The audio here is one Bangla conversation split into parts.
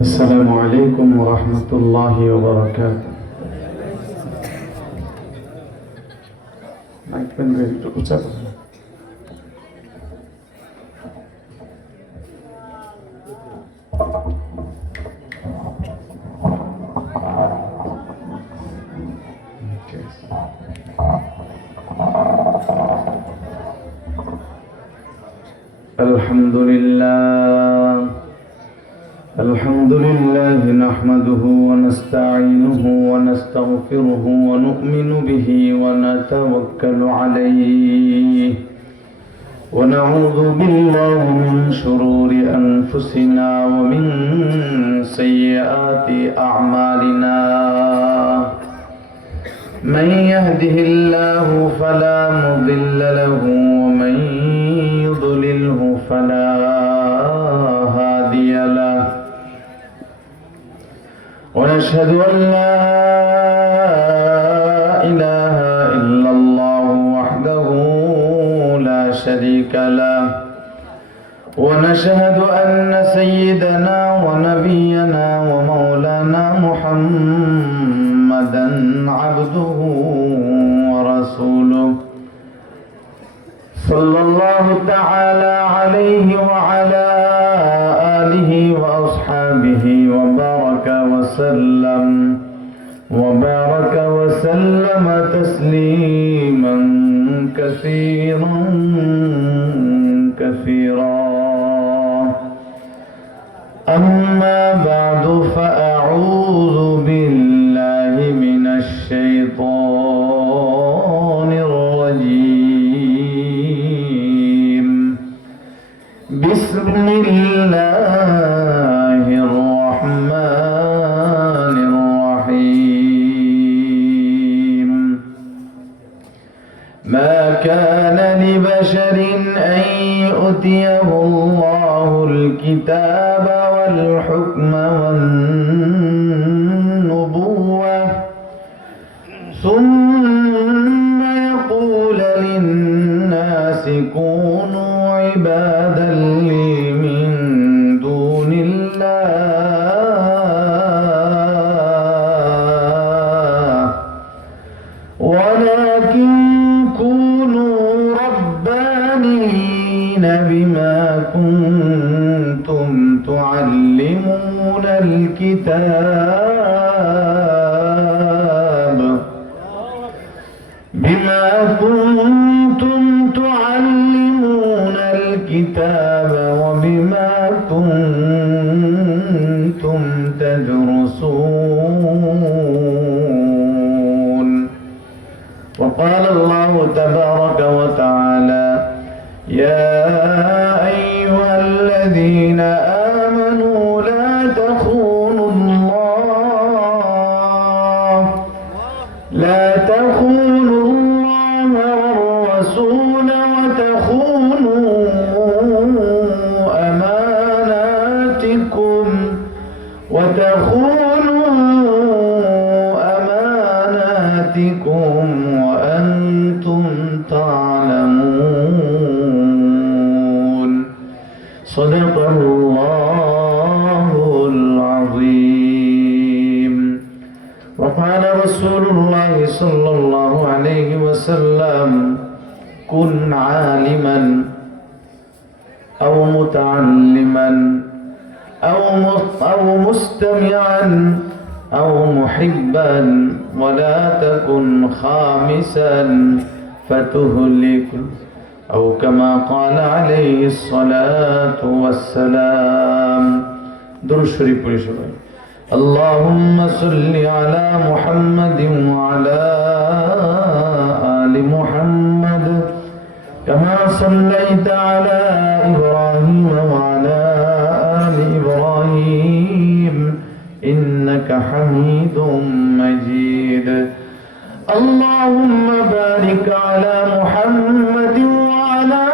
السلام عليكم ورحمة الله وبركاته. الحمد لله نحمده ونستعينه ونستغفره ونؤمن به ونتوكل عليه ونعوذ بالله من شرور أنفسنا ومن سيئات أعمالنا من يهده الله فلا مضل له ومن يضلله فلا هادي له ونشهد أن لا إله إلا الله وحده لا شريك له ونشهد أن سيدنا ونبينا ومولانا محمدا عبده ورسوله صلى الله تعالى عليه وعلى آله وأصحابه وبارك وسلم تسليما كثيرا أما بعد فأعوذ بالله من الشيطان الرجيم بسم الله الرحمن الرحيم ما كان لبشر أن يؤتيه الله الكتاب والحكم والنبوة ثم يقول للناس كونوا عبادا لي من دون الله ولكن كونوا ربانيين بما كنتم تعلمون الكتاب وبما كنتم تدرسون وقال الله تبارك وتعالى يا أيها الذين آمنوا لا تخونوا الله والرسول أماناتكم وأنتم تعلمون صدق الله العظيم. وقال رسول الله صلى الله عليه وسلم كن عالما أو متعلما أو مستمعا أو محبا ولا تكن خامسا فتهلك أو كما قال عليه الصلاة والسلام. درود شريف পড়ি সবাই। اللهم صل على محمد وعلى آل محمد كما صليت على إبراهيم وعلى آل إبراهيم إنك حميد مجيد. اللهم بارك على محمد وعلى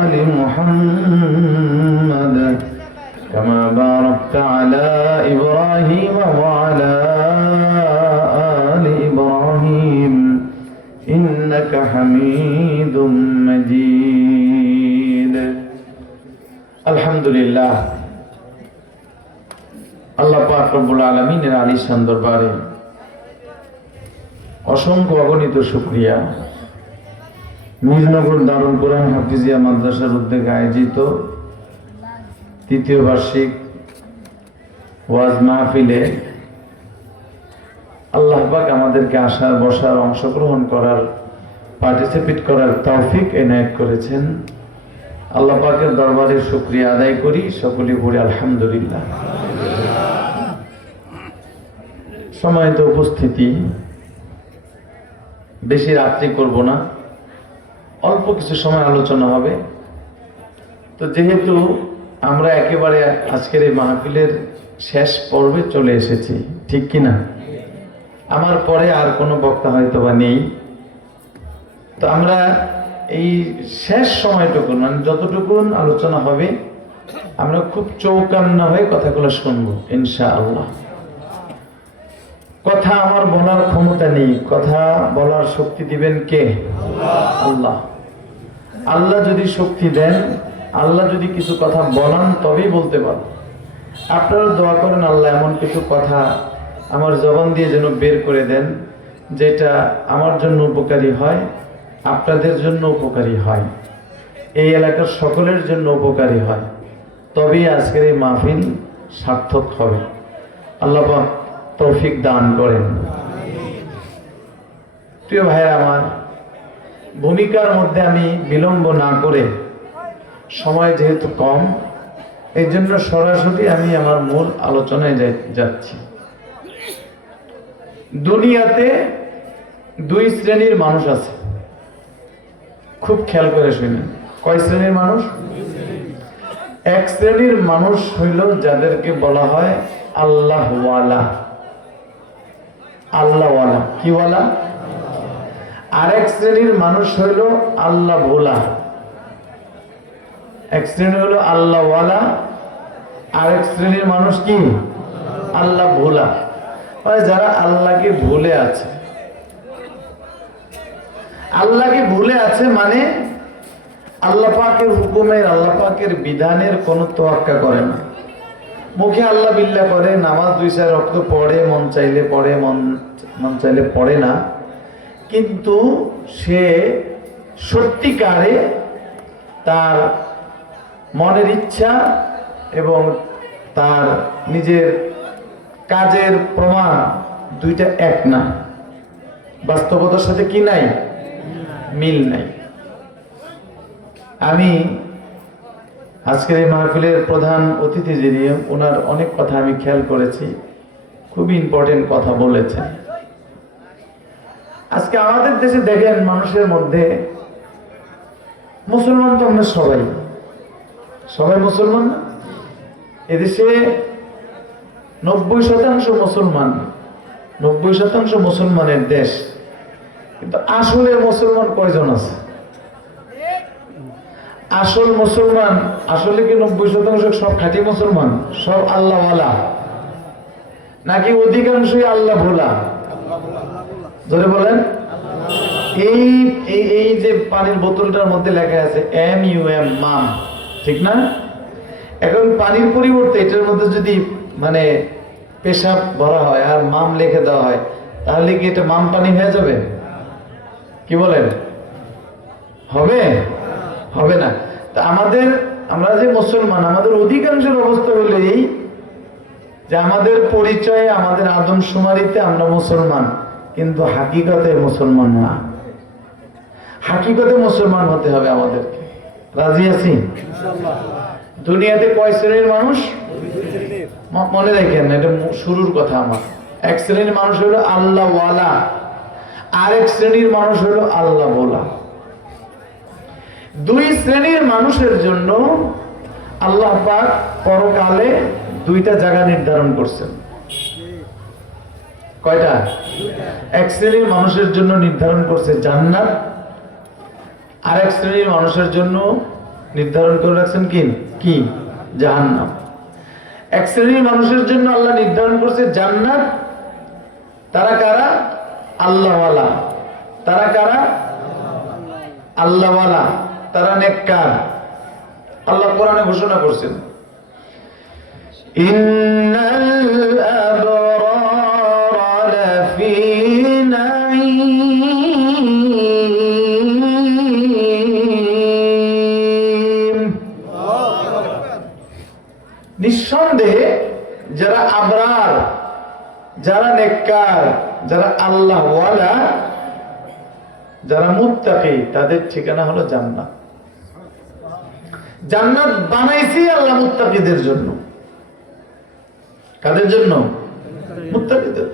آل محمد كما باركت على إبراهيم وعلى آل إبراهيم إنك حميد مجيد. الحمد لله আল্লাহ পাক রব্বুল আলামিনের আলিশান দরবারে অসংখ্য অগণিত শুকরিয়া। মিরনগর দারুল কোরআন হাফিজিয়া মাদ্রাসার উদ্যোগে আয়োজিত তৃতীয় বার্ষিক ওয়াজ মাহফিলে আল্লাহ পাক আমাদেরকে আসার, বসার, অংশগ্রহণ করার, পার্টিসিপেট করার তৌফিক এনায়েত করেছেন। আল্লাহ পাকের দরবারে শুকরিয়া আদায় করি, সকলে পড়ি আলহামদুলিল্লাহ। সম্মানিত উপস্থিতি, বেশি রাত্রি করব না, অল্প কিছু সময় আলোচনা হবে। তো যেহেতু আমরা একেবারে আজকের এই মাহফিলের শেষ পর্বে চলে এসেছি, ঠিক কিনা? আমার পরে আর কোনো বক্তা হয়তো বা নেই। তো আমরা এই শেষ সময়টুকু, মানে যতটুকুন আলোচনা হবে, আমরা খুব চৌকান্না হয়ে কথাগুলো শুনবো ইনশাআল্লাহ। কথা আমার বলার ক্ষমতা নেই, কথা বলার শক্তি দিবেন কে? আল্লাহ। আল্লাহ যদি শক্তি দেন, আল্লাহ যদি কিছু কথা বলান, তবেই বলতে পারব। আপনারা দোয়া করেন আল্লাহ এমন কিছু কথা আমার জবান দিয়ে যেন বের করে দেন, যেটা আমার জন্য উপকারী হয়, আপনাদের জন্য উপকারী হয়, এই এলাকার সকলের জন্য উপকারী হয়, তবেই আজকের এই মাহফিল সার্থক হবে। আল্লাহ পাক তৌফিক দান করেন। প্রিয় ভাইরা আমার, ভূমিকার মধ্যে আমি বিলম্ব না করে, সময় যেহেতু কম, এই জন্য সরাসরি আমি আমার মূল আলোচনায় যাচ্ছি। দুনিয়াতে দুই শ্রেণীর মানুষ আছে, খুব খেয়াল করে শুনেন। কয় শ্রেণীর মানুষ? এক শ্রেণীর মানুষ হইল যাদেরকে বলা হয় আল্লাহওয়ালা। আল্লাহওয়ালা কি ওয়ালা? আরেক শ্রেণীর মানুষ হইল আল্লাহ ভোলা। এক শ্রেণী হলো আল্লাহওয়ালা, আরেক শ্রেণীর মানুষ কি? আল্লাহ ভোলা। যারা আল্লাহকে ভুলে আছে। আল্লাহকে ভুলে আছে মানে আল্লাহ পাকের হুকুমের, আল্লাহ পাকের বিধানের কোনো তোয়াক্কা করে না। মুখে আল্লাহ বিল্লাহ করে, নামাজ 2-4 রক্ত পড়ে, মন চাইলে পড়ে, মন চাইলে পড়ে না। কিন্তু সে সত্যিকারে তার মনের ইচ্ছা এবং তার নিজের কাজের প্রমাণ দুইটা এক না, বাস্তবতার সাথে কি নাই? মিল নাই। আমি আজকের এই মাহফিলের প্রধান অতিথি যিনি, ওনার অনেক কথা আমি খেয়াল করেছি, খুবই ইম্পর্টেন্ট কথা বলেছেন। আজকে আমাদের দেশে দেখেন, মানুষের মধ্যে মুসলমান তো আমরা সবাই মুসলমান না? এদেশে 90% মুসলমান, 90% মুসলমানের দেশ। কিন্তু আসলে মুসলমান কয়জন আছে? আসল মুসলমান আসলে কি 90% সব খাঁটি মুসলমান, সব আল্লাহওয়ালা, নাকি অধিকাংশই আল্লাহ ভোলা? ধরে বলেন। এই যে পানির বোতলটার মধ্যে লেখা আছে MUM, মাম, ঠিক না? এখন পানির পরিবর্তে এটার মধ্যে যদি মানে পেশাব ভরা হয় আর মাম লিখে দেওয়া হয়, তাহলে কি এটা মাম পানি হয়ে যাবে? কি বলেন? হবে? হবে না। তা আমরা যে মুসলমান, আমাদের অধিকাংশের অবস্থা হলো এই যে আমাদের পরিচয়ে, আমাদের আদমশুমারিতে আমরা মুসলমান, কিন্তু হাকিকতে মুসলমান না। হাকিকতে মুসলমান হতে হবে আমাদেরকে। রাজি আছি? দুনিয়াতে কয় শ্রেণীর মানুষ? মনে রাখেন, এটা শুরুর কথা আমার। এক শ্রেণীর মানুষ হলো আল্লাহওয়ালা, আরেক শ্রেণীর মানুষ হলো আল্লাহ ভোলা। দুই শ্রেণীর মানুষের জন্য আল্লাহ পাক পরকালে দুইটা জায়গা নির্ধারণ করছেন। কয়টা? এক শ্রেণীর মানুষের জন্য নির্ধারণ করছে জান্নাত, আরেক শ্রেণীর মানুষের জন্য নির্ধারণ করে রাখছেন কি? জাহান্নাম। এক শ্রেণীর মানুষের জন্য আল্লাহ নির্ধারণ করছে জান্নাত। তারা কারা? আল্লাহওয়ালা। তারা কারা? আল্লাহওয়ালা। তারা নেককার। আল্লাহ কোরআনে ঘোষণা করছেন, ইন্নাল আবরার লাফি নাঈম। নিঃসন্দেহে যারা আবরার, যারা নেককার, যারা আল্লাহ ওয়ালা, যারা মুত্তাকি, তাদের ঠিকানা হলো জান্নাত। জান্নাত বানাইছি আল্লাহ মুত্তাকিদের জন্য। কাদের জন্য? মুত্তাকিদের।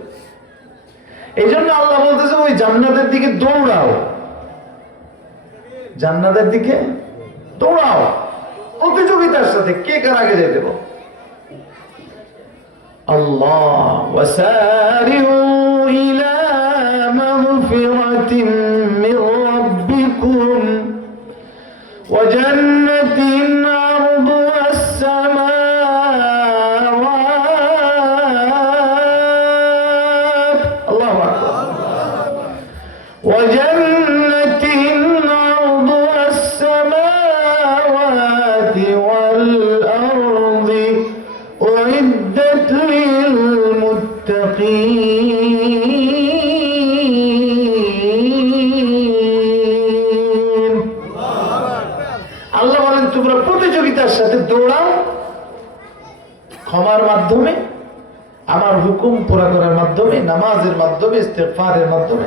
এই জন্য আল্লাহ বলতেছে ওই জান্নাতের দিকে দৌড়াও, জান্নাতের দিকে দৌড়াও, প্রতিযোগিতার সাথে কে কার আগে যেতে পারো। আল্লাহ ওয়াসারিউ ইলা মাগফিরাতিন মির রাব্বিকুম ওয়া জান্নাতিন আরদুহা আস-সামাওয়াত, আল্লাহু আকবার, ওয়া জান্নাতিন আরদুহা আস-সামাওয়াতি ওয়াল আরদি উইদ্দাত লিল মুত্তাকিন। আল্লাহ বলেন তোমরা প্রতিযোগিতার সাথে দৌড়াও, ক্ষমার মাধ্যমে, আমার হুকুম পুরা করার মাধ্যমে, নামাজের মাধ্যমে, ইস্তেগফারের মাধ্যমে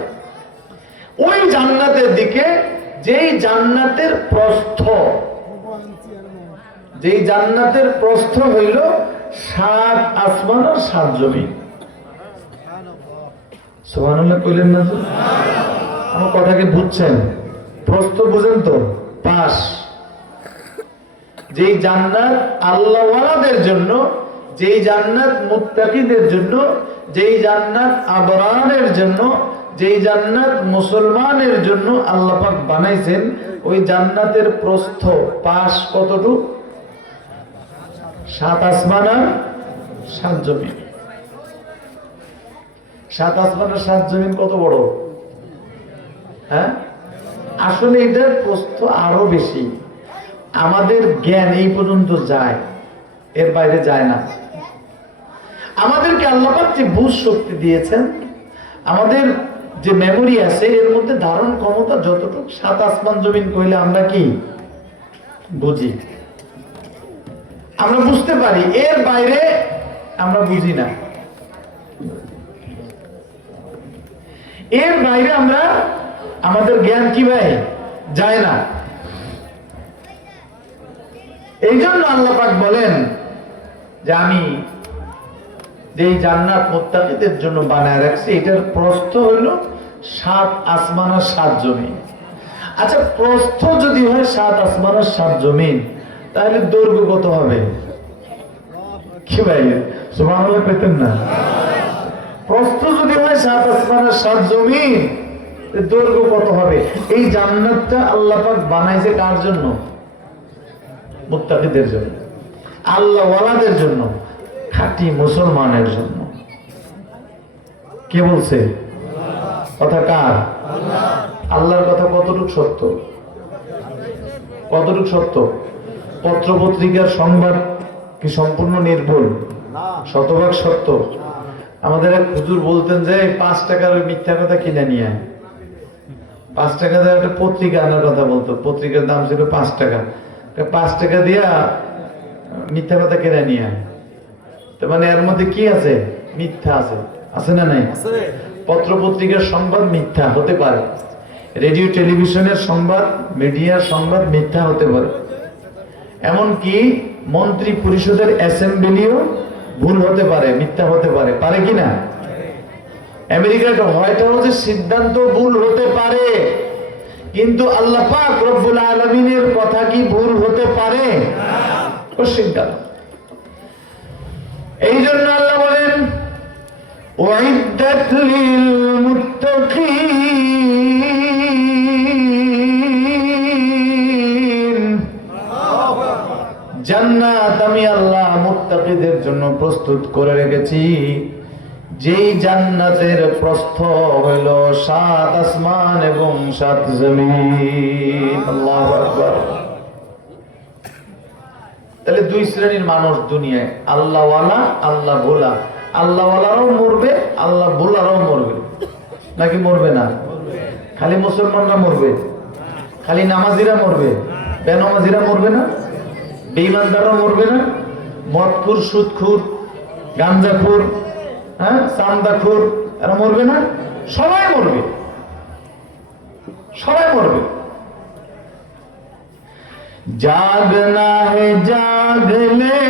ওই জান্নাতের দিকে, যেই জান্নাতের প্রস্থ, যেই জান্নাতের প্রস্থ হইল 7 আসমান আর 7 জমিন। সুবহানাল্লাহ কইলেন না? আমার কথাকে বুঝছেন? প্রস্থ বুঝেন তো? পাশ। যেই জান্নাত আল্লাহওয়ালাদের জন্য, যেই জান্নাত মুত্তাকিদের জন্য, যেই জান্নাত আবরারের জন্য, যেই জান্নাত মুসলমানের জন্য আল্লাহ পাক বানাইছেন, ওই জান্নাতের প্রস্থ পাশ কতটুকু? 7 আসমান আর 7 জমিন। 7 আসমান আর 7 জমিন কত বড়? হ্যাঁ, আসলে এটার প্রস্থ আরো বেশি। আমাদের জ্ঞান এই পর্যন্ত যায়, এর বাইরে যায় না। আমাদেরকে আল্লাহ পাক যে বুঝ শক্তি দিয়েছেন, আমাদের যে মেমোরি আছে, এর মধ্যে ধারণ ক্ষমতা যতটুকু 7 আসমান জমিন কইলে আমরা কি বুঝি, আমরা বুঝতে পারি, এর বাইরে আমরা বুঝি না। এর বাইরে আমরা, আমাদের জ্ঞান কি ভাই যায় না। এই জন্য আল্লাহ পাক বলেন যে আমি যেই জান্নাত মুত্তাকিদের জন্য বানায় রাখছি, এটার প্রস্থ হইল 7 আসমান আর 7 জমিন। আচ্ছা, প্রস্থ যদি হয় 7 আসমান আর 7 জমিন, তাহলে দৈর্ঘ্য কত হবে? কি ভাই সুবহানাল্লাহ পেতেন না? প্রস্থ যদি হয় 7 আসমান আর 7 জমিন, দৈর্ঘ্য কত হবে? এই জান্নাতটা আল্লাহ পাক বানাইছে কার জন্য? মুত্তাকিদের জন্য, আল্লাহওয়ালাদের জন্য, খাঁটি মুসলমানের জন্য। কে বলছে কথা? কার? আল্লাহর কথা কতটুকু সত্য? কতটুকু সত্য? পত্র পত্রিকার সংবাদ কি সম্পূর্ণ নির্ভুল? শতভাগ সত্য। আমাদের এক হুজুর বলতেন যে 5 টাকার ওই মিথ্যা কথা কিনে নিয়ে আয়। 5 টাকা দিয়ে একটা পত্রিকা আনার কথা বলতো, পত্রিকার দাম ছিল 5 টাকা। 5 টাকা দিয়া মিথ্যা কথা কিনে নিয়ে আয়। তো মানে এর মধ্যে কি আছে? মিথ্যা আছে, আছে না নাই? পত্র পত্রিকার সংবাদ মিথ্যা হতে পারে, রেডিও টেলিভিশনের সংবাদ, মিডিয়ার সংবাদ মিথ্যা হতে পারে, এমনকি মন্ত্রী পরিষদের অ্যাসেম্বলিও ভুল হতে পারে, মিথ্যা হতে পারে, পারে কিনা? আমেরিকার হোয়াইট হাউসের সিদ্ধান্ত ভুল হতে পারে, কিন্তু আল্লাহ পাক রব্বুল আলামিনের কথা কি ভুল হতে পারে? অস্বীকার। এই জন্য আল্লাহ বলেন উইদ্দাত লিল মুত্তাকিন, জান্নাত আমি আল্লাহ মুত্তাকিদের জন্য প্রস্তুত করে রেখেছি, যেই জান্নাতের প্রস্থ হইল 7 আসমান এবং 7 জমিন। আল্লাহু আকবার। তাহলে দুই শ্রেণীর মানুষ দুনিয়ায়, আল্লাহওয়ালা, আল্লাহ ভোলা। আল্লাহওয়ালারাও মরবে, আল্লাহ ভোলারাও মরবে, নাকি মরবে না? খালি মুসলমানরা মরবে? খালি নামাজিরা মরবে? বেনামাজিরা মরবে না? বেঈমানদাররা মরবে না? মদখুর, সুদখুর, গাঞ্জাখুর, হ্যাঁ, চান্দাখুর, এরা মরবে না? সবাই মরবে, সবাই মরবে। जागना है जाग ले,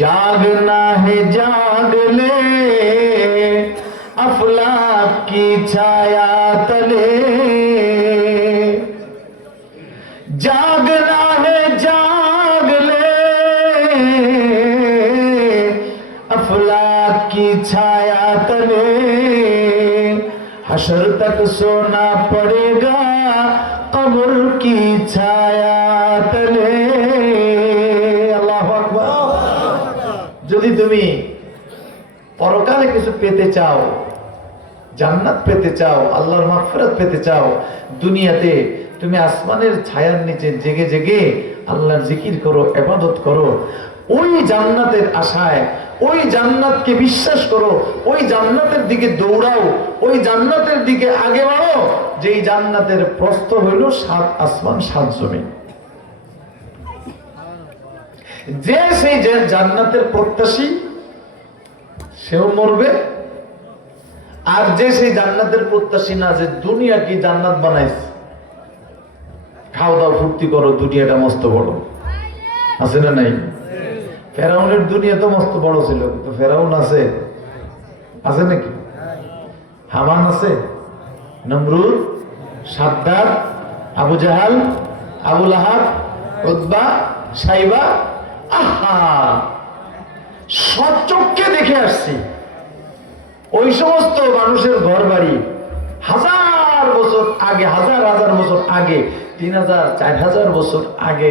जागना है जाग ले, अफलाक की छाया तले। जागना है जाग ले, अफलाक की छाया तले। हशर तक सोना पड़ेगा कब्र की छाया तले। আল্লাহু আকবার। যদি তুমি পরকালে কিছু পেতে চাও, জান্নাত পেতে চাও, আল্লাহর মাগফিরাত পেতে চাও, দুনিয়াতে তুমি আসমানের ছায়ার নিচে জেগে জেগে আল্লাহর জিকির করো, ইবাদত করো, ওই জান্নাতের আশায়, ওই জান্নাতকে বিশ্বাস করো, ওই জান্নাতের দিকে দৌড়াও, ওই জান্নাতের দিকে আগে বাড়ো, যেই জান্নাতের প্রস্থ হইল 7 আসমান 7 জমিন। যে সেই জান্নাতের প্রত্যাশী সেও মরবে, আর যে সেই জান্নাতের প্রত্যাশী না, যে দুনিয়া কি জান্নাত বানাইছে, খাও দাও ফুর্তি করো, দুনিয়াটা মস্ত বড়, আছে না নাই? ফেরাউনের দুনিয়া তো মস্ত বড় ছিল, তো ফেরাউন আছে? আছে নাকি? হামান আছে, নমরুদ, সাদ্দাত, আবু জাহাল, আবু লাহাব, উতবা, সাইবা। আহা, সচক্ষে দেখে আসছি ওই সমস্ত মানুষের ঘর বাড়ি হাজার বছর আগে, হাজার হাজার বছর আগে, 3000 4000 বছর আগে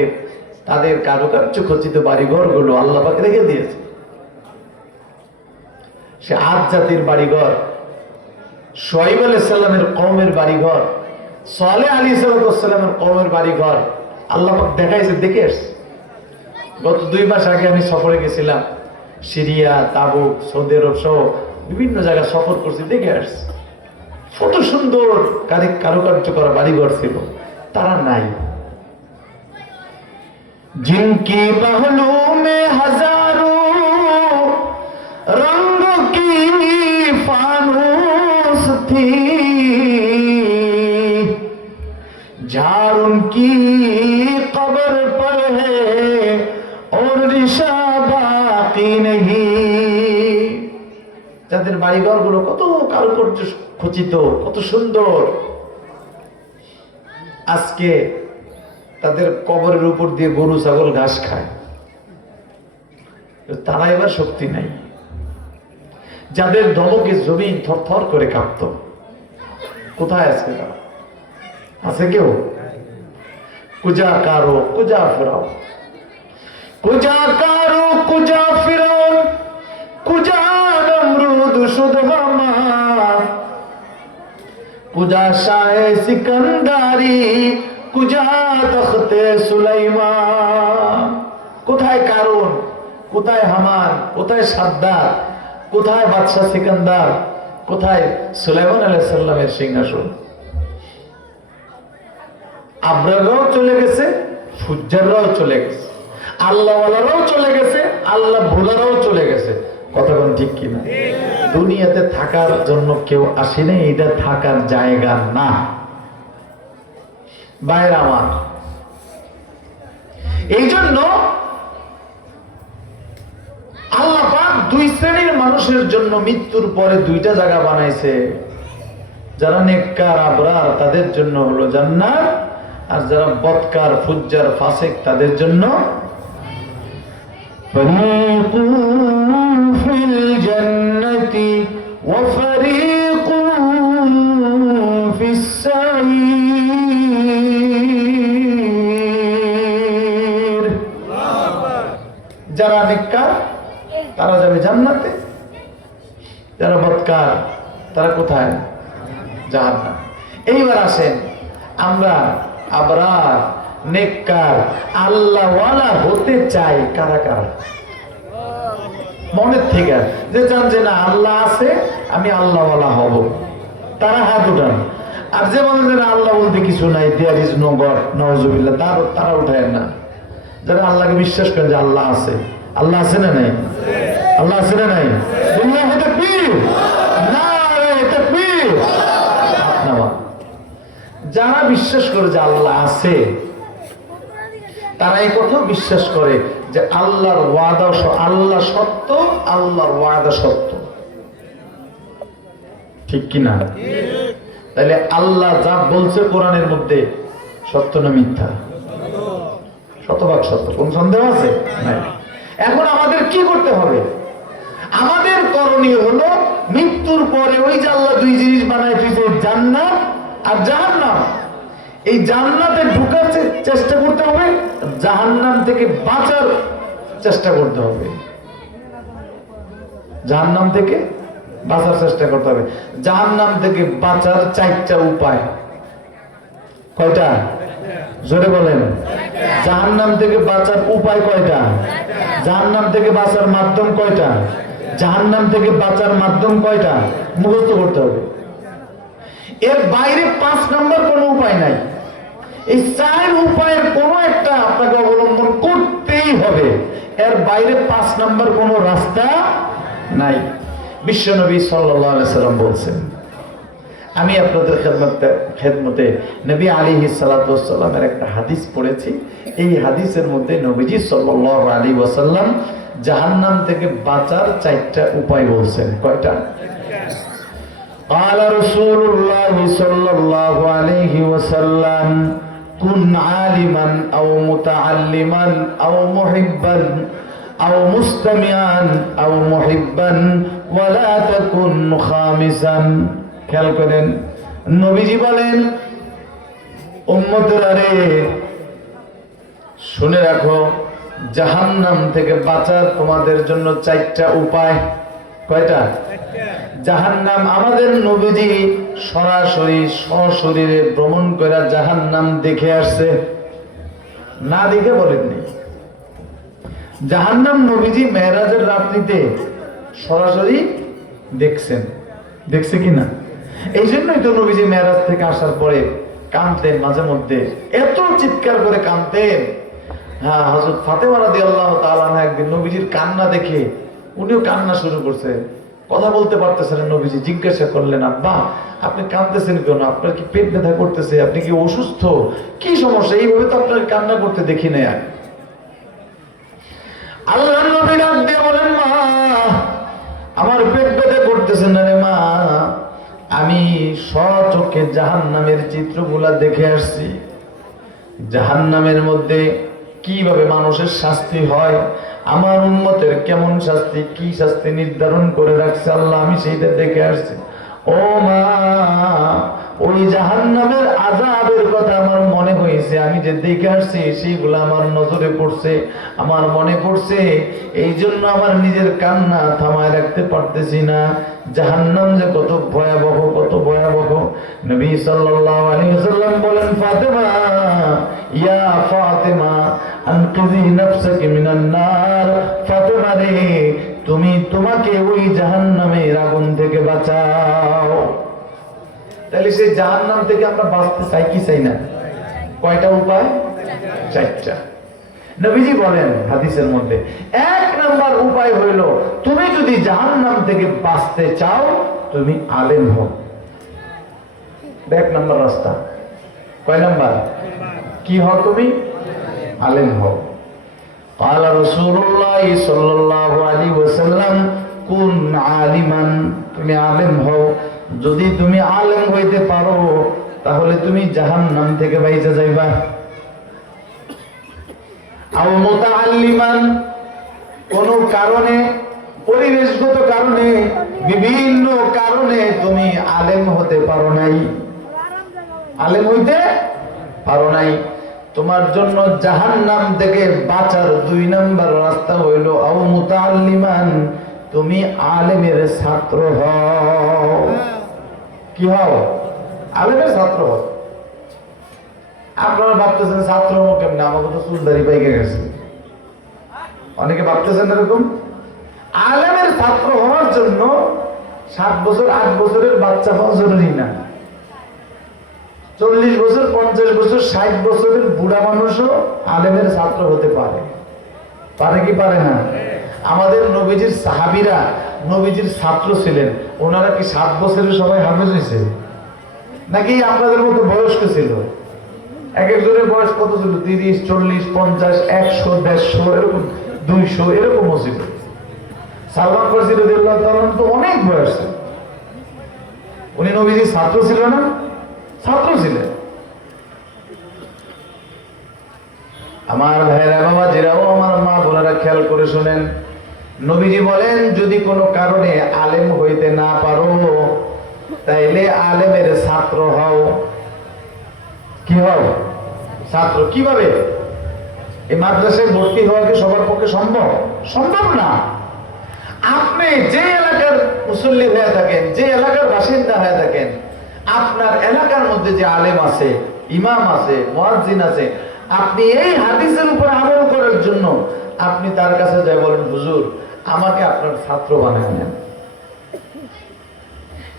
তাদের কারুকার্য খচিত বাড়িঘর গুলো আল্লাহ পাক রেখে দিয়েছে। সে আদ জাতির বাড়িঘর, শুআয়ব আলাইহিস সালামের কওমের বাড়িঘর, সালেহ আলাইহিস সালামের কওমের বাড়িঘর আল্লাহ পাক দেখাইছে, দেখে আসছে। গত 2 মাস আগে আমি সফরে গেছিলাম, সিরিয়া, তাবুক, সৌদি আরব সহ বিভিন্ন জায়গায় সফর করছি, দেখে আসছি। কত সুন্দর কারুকার্য করা বাড়িঘর ছিল, তারা নাই। जिनकी पहलू में हजारों रंगों की फानूस थी, झाड़ उनकी कब्र पर है और रिशा बाकी नहीं। যাদের বাড়িঘর গুলো কত কারুকার্য খচিত, কত সুন্দর, আজকে তাদের কবরের উপর দিয়ে গরু ছাগল ঘাস খায়, তারা এবার শক্তি নাই। যাদের ধমকে জমিন থরথর করে কাঁপত, কোথায় আছে তারা? আছে কেউ? কুজা কারো কুজা ফিরাও, কুজা কারো কুজা ফিরাও, কুজা নমরুদ সুদহামা, কুজা শাহে সিকান্দারি, কুজা তখতে সুলাইমান। কোথায় কারুন, কোথায় হামান, কোথায় সাদ্দাত, কোথায় বাদশাহ সিকান্দার, কোথায় সুলাইমান আলাইহিস সালামের সিংহাসন? আব্রারাও চলে গেছে, ফুজ্জাররাও চলে গেছে, আল্লাহওয়ালারাও চলে গেছে, আল্লাহ ভোলারাও চলে গেছে। কথা কোন ঠিক কিনা? দুনিয়াতে থাকার জন্য কেউ আসেনি, এটা থাকার জায়গা না। ভাইয়ের আমার, এই জন্য আল্লাহ পাক 2 শ্রেণীর মানুষের জন্য মৃত্যুর পরে 2টা জায়গা বানাইছে। যারা নেককার আবরার তাদের জন্য হলো জান্নাত, আর যারা বদকার ফুজ্জার ফাসিক তাদের জন্য ফরিকুন ফিল জান্নাতি ওয়া ফরিকুন ফিস সাঈর। যারা নেককার তারা যাবে জান্নাতে, যারা বদকার তারা কোথায়? জাহান্নাম। এইবার আসেন, আমরা আবরার নেককার আল্লাহওয়ালা হতে চাই কারা কারা? মনের থেকে যে চান যে না আল্লাহ আছে আমি আল্লাহওয়ালা হব, তারা হাত উঠান। আর যে বলেন যে না আল্লাহ বলতে কিছু নাই, দেয়ার ইজ নো গড, নাউজুবিল্লাহ, তারা উঠায় না। যারা আল্লাহকে বিশ্বাস করেন যে আল্লাহ আছে, আল্লাহ আছে না নাই? আল্লাহ আছে না নাই? আল্লাহু তাকবীর, নারে তাকবীর। যারা বিশ্বাস করে যে আল্লাহ আছে, তারা এই কথাও বিশ্বাস করে যে আল্লাহর ওয়াদা, আল্লাহ সত্য, আল্লাহর ওয়াদা সত্য, ঠিক কিনা? তাহলে আল্লাহ যা বলছে কোরআনের মধ্যে সত্য না মিথ্যা? শতভাগ সত্য, কোন সন্দেহ আছে? নাই। এখন আমাদের কি করতে হবে? আমাদের করণীয় হলো মৃত্যুর পরে ওই যে আল্লাহ দুই জিনিস বানায় দিয়েছে, জান্নাত আর জাহান্নাম। এই জান্নাতে ঢোকার চেষ্টা করতে হবে, জাহান্নাম থেকে বাঁচার চেষ্টা করতে হবে। জাহান্নাম থেকে বাঁচার চেষ্টা করতে হবে। জাহান্নাম থেকে বাঁচার 4টা উপায়। কয়টা? জোরে বলেন। জাহান্নাম থেকে বাঁচার উপায় কয়টা? জাহান্নাম থেকে বাঁচার মাধ্যম কয়টা? জাহান্নাম থেকে বাঁচার মাধ্যম কয়টা? মুখস্থ করতে হবে। এর বাইরে 5 নম্বর কোনো উপায় নাই। এই 4 উপায়ের কোনো একটা আপনাকে অবলম্বন করতেই হবে। এর বাইরে 5 নম্বর কোনো রাস্তা নাই। বিশ্বনবী সাল্লাল্লাহু আলাইহি সাল্লাম বলছেন, আমি আপনাদের খেদমতে নবী আলাইহিস সালাতু ওয়াস সালামের একটা হাদিস পড়েছি। এই হাদিসের মধ্যে নবীজি সাল্লাল্লাহু আলাইহি ওয়াসাল্লাম জাহান্নাম থেকে বাঁচার 4টা উপায় বলছেন। কয়টা? قال رسول الله صلى الله عليه وسلم كن عالما أو متعلما أو محبا أو مستمعا أو محبا ولا تكن خامسا। খেয়াল করেন, নবীজি বলেন উম্মতেরা রে শুনে রাখো, জাহান্নাম থেকে বাঁচার তোমাদের জন্য 4টা উপায়। কয়টা? জাহান্নাম আমাদের নবীজি সরাসরি সশরীরে ভ্রমণ করে জাহান্নাম দেখে আসছে, না দেখে বলেননি। জাহান্নাম নবীজি মেরাজের রাত্রিতে সরাসরি দেখছেন, দেখছে কিনা? এই জন্যই তো নবীজি মেরাজ থেকে আসার পরে কাঁদতেন, মাঝে মধ্যে এত চিৎকার করে কাঁদতেন। হ্যাঁ, হযরত ফাতেমা রাদিয়াল্লাহু তাআলা আনহা একদিন নবীজির কান্না দেখে উনিও কান্না শুরু করছে, কথা বলতে পারতেছেন। নবীজি জিজ্ঞাসা করলেন, আব্বা আপনি কাঁদতেছেন কেন? আপনার কি পেট ব্যথা করতেছে? আপনি কি অসুস্থ? কি সমস্যা? এইভাবে তো আপনার কান্না করতে দেখি না। আল্লাহর নবী ডাক দিয়ে বলেন, মা আমার পেট ব্যথা করতেছে না রে মা, আমি স্বচক্ষে জাহান্নামের চিত্রগুলা দেখে আসছি। জাহান্নামের মধ্যে কিভাবে মানুষের শাস্তি হয়, আমার উম্মতের কেমন শাস্তি, কি শাস্তি নির্ধারণ করে রাখছে আল্লাহ, আমি সেইটা দেখে আসছি। ও মা, ওই জাহান্নামের আযাবের কথা আমার মনে হয়েছে, আমি যে দেখে আসছি সেইগুলো আমার নজরে পড়ছে, আমার মনে পড়ছে। এই জন্য আমার নিজের কান্না থামায় রাখতে পারতেছি না। জাহান্নাম যে কত ভয়াবহ, কত ভয়াবহ। নবী সাল্লাল্লাহু আলাইহি ওয়াসাল্লাম বলেন, ফাতেমা ইয়া ফাতেমা আনকিযি নাফসাকি মিনান নার। ফাতেমা রে, তুমি তোমাকে ওই জাহান্নামের আগুন থেকে বাঁচাও। তাহলে সেই জাহান্নাম থেকে আমরা বাঁচতে চাই কি চাই না? কয়টা উপায়? 4টা। নবীজি বলেন হাদিসের মধ্যে 1 নাম্বার উপায় হইল, তুমি যদি জাহান্নাম থেকে বাঁচতে চাও তুমি আলেম হও। 1 নাম্বার রাস্তা। কয় নাম্বার? কি হও তুমি? আলেম হও। قال رسول الله صلى الله عليه وسلم كن عالما। তুমি আলেম হও। যদি তুমি আলেম হইতে পারো তাহলে তুমি জাহান্নাম থেকে বাইচা যাইবা। আও মুতাআল্লিমান, কোন কারণে, পরিবেশগত কারণে, বিভিন্ন কারণে তুমি আলেম হতে পারো নাই, আলেম হইতে পারো নাই, তোমার জন্য জাহান্নাম থেকে বাঁচার 2 নাম্বার রাস্তা হইল আও মুতাআল্লিমান, তুমি আলেমের ছাত্র হও। কি হও? আলেমের ছাত্র হও। আপনারা ভাবতেছেন ছাত্র হবো কেমন, আমাকে তো চুলদারি পাইকে গেছে, অনেকে ভাবতেছেন এরকম। আলেমের ছাত্র হওয়ার জন্য 7 বছর 8 বছরের বাচ্চা হওয়া জরুরি না। 40 বছর 50 বছর 60 বছরের বুড়া মানুষও আলেমের ছাত্র হতে পারে। পারে কি পারে না? আমাদের নবীজির সাহাবীরা নবীজির ছাত্র ছিলেন। ওনারা কি 7 বছরের সবাই হাফেজ হয়েছে, নাকি আপনাদের মতো বয়স্ক ছিল? এক একজনের বয়স কত ছিল? 30, 40, 50, 100, 150, এরকম 200 এরকমও ছিল। সালমান ফারসি রাদিয়াল্লাহু তাআলা তো অনেক বয়স ছিল। উনি নবীজির ছাত্র ছিল না? ছাত্র ছিলেন। আমার ভাইরা বাবা জিরাও, আমার মা বোনেরা খেয়াল করে শোনেন, নবীজি বলেন যদি কোনো কারণে আলেম হইতে না পারো তাইলে আলেমের ছাত্র হও। কি হও? ছাত্র। কিভাবে? এই মাদ্রাসায় ভর্তি হওয়া কি সবার পক্ষে সম্ভব? সম্ভব না। আপনি যে এলাকার মুসল্লি হয়ে থাকেন, যে এলাকার বাসিন্দা হয়ে থাকেন, আপনার এলাকার মধ্যে যে আলেম আছে, ইমাম আছে, মুয়াজ্জিন আছে, আপনি এই হাদিসের উপর আমল করার জন্য আপনি তার কাছে যাই বলেন, হুজুর আমাকে আপনার ছাত্র বানায় নেন।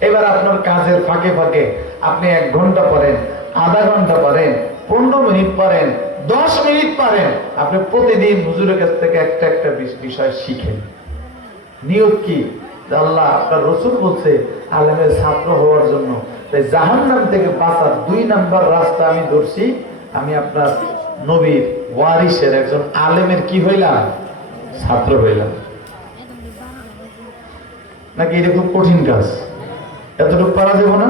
এবার আপনার কাজের ফাঁকে ফাঁকে আপনি 1 ঘন্টা পড়েন, আধা ঘন্টা পড়েন, 15 মিনিট পড়েন, 10 মিনিট পড়েন, আপনি প্রতিদিন হুজুরের কাছ থেকে একটা একটা বিষয় শিখেন। নিয়ত কি? আল্লাহ আপনার রাসূল বলছে আলেমের ছাত্র হওয়ার জন্য, তাই জাহান্নাম থেকে বাঁচার 2 নাম্বার রাস্তা আমি ধরছি, আমি আপনার নবীর ওয়ারিসের একজন আলেমের কি হইলাম? ছাত্র হইলাম। নাকি এটা খুব কঠিন কাজ? এতটুকু পারা যাব না?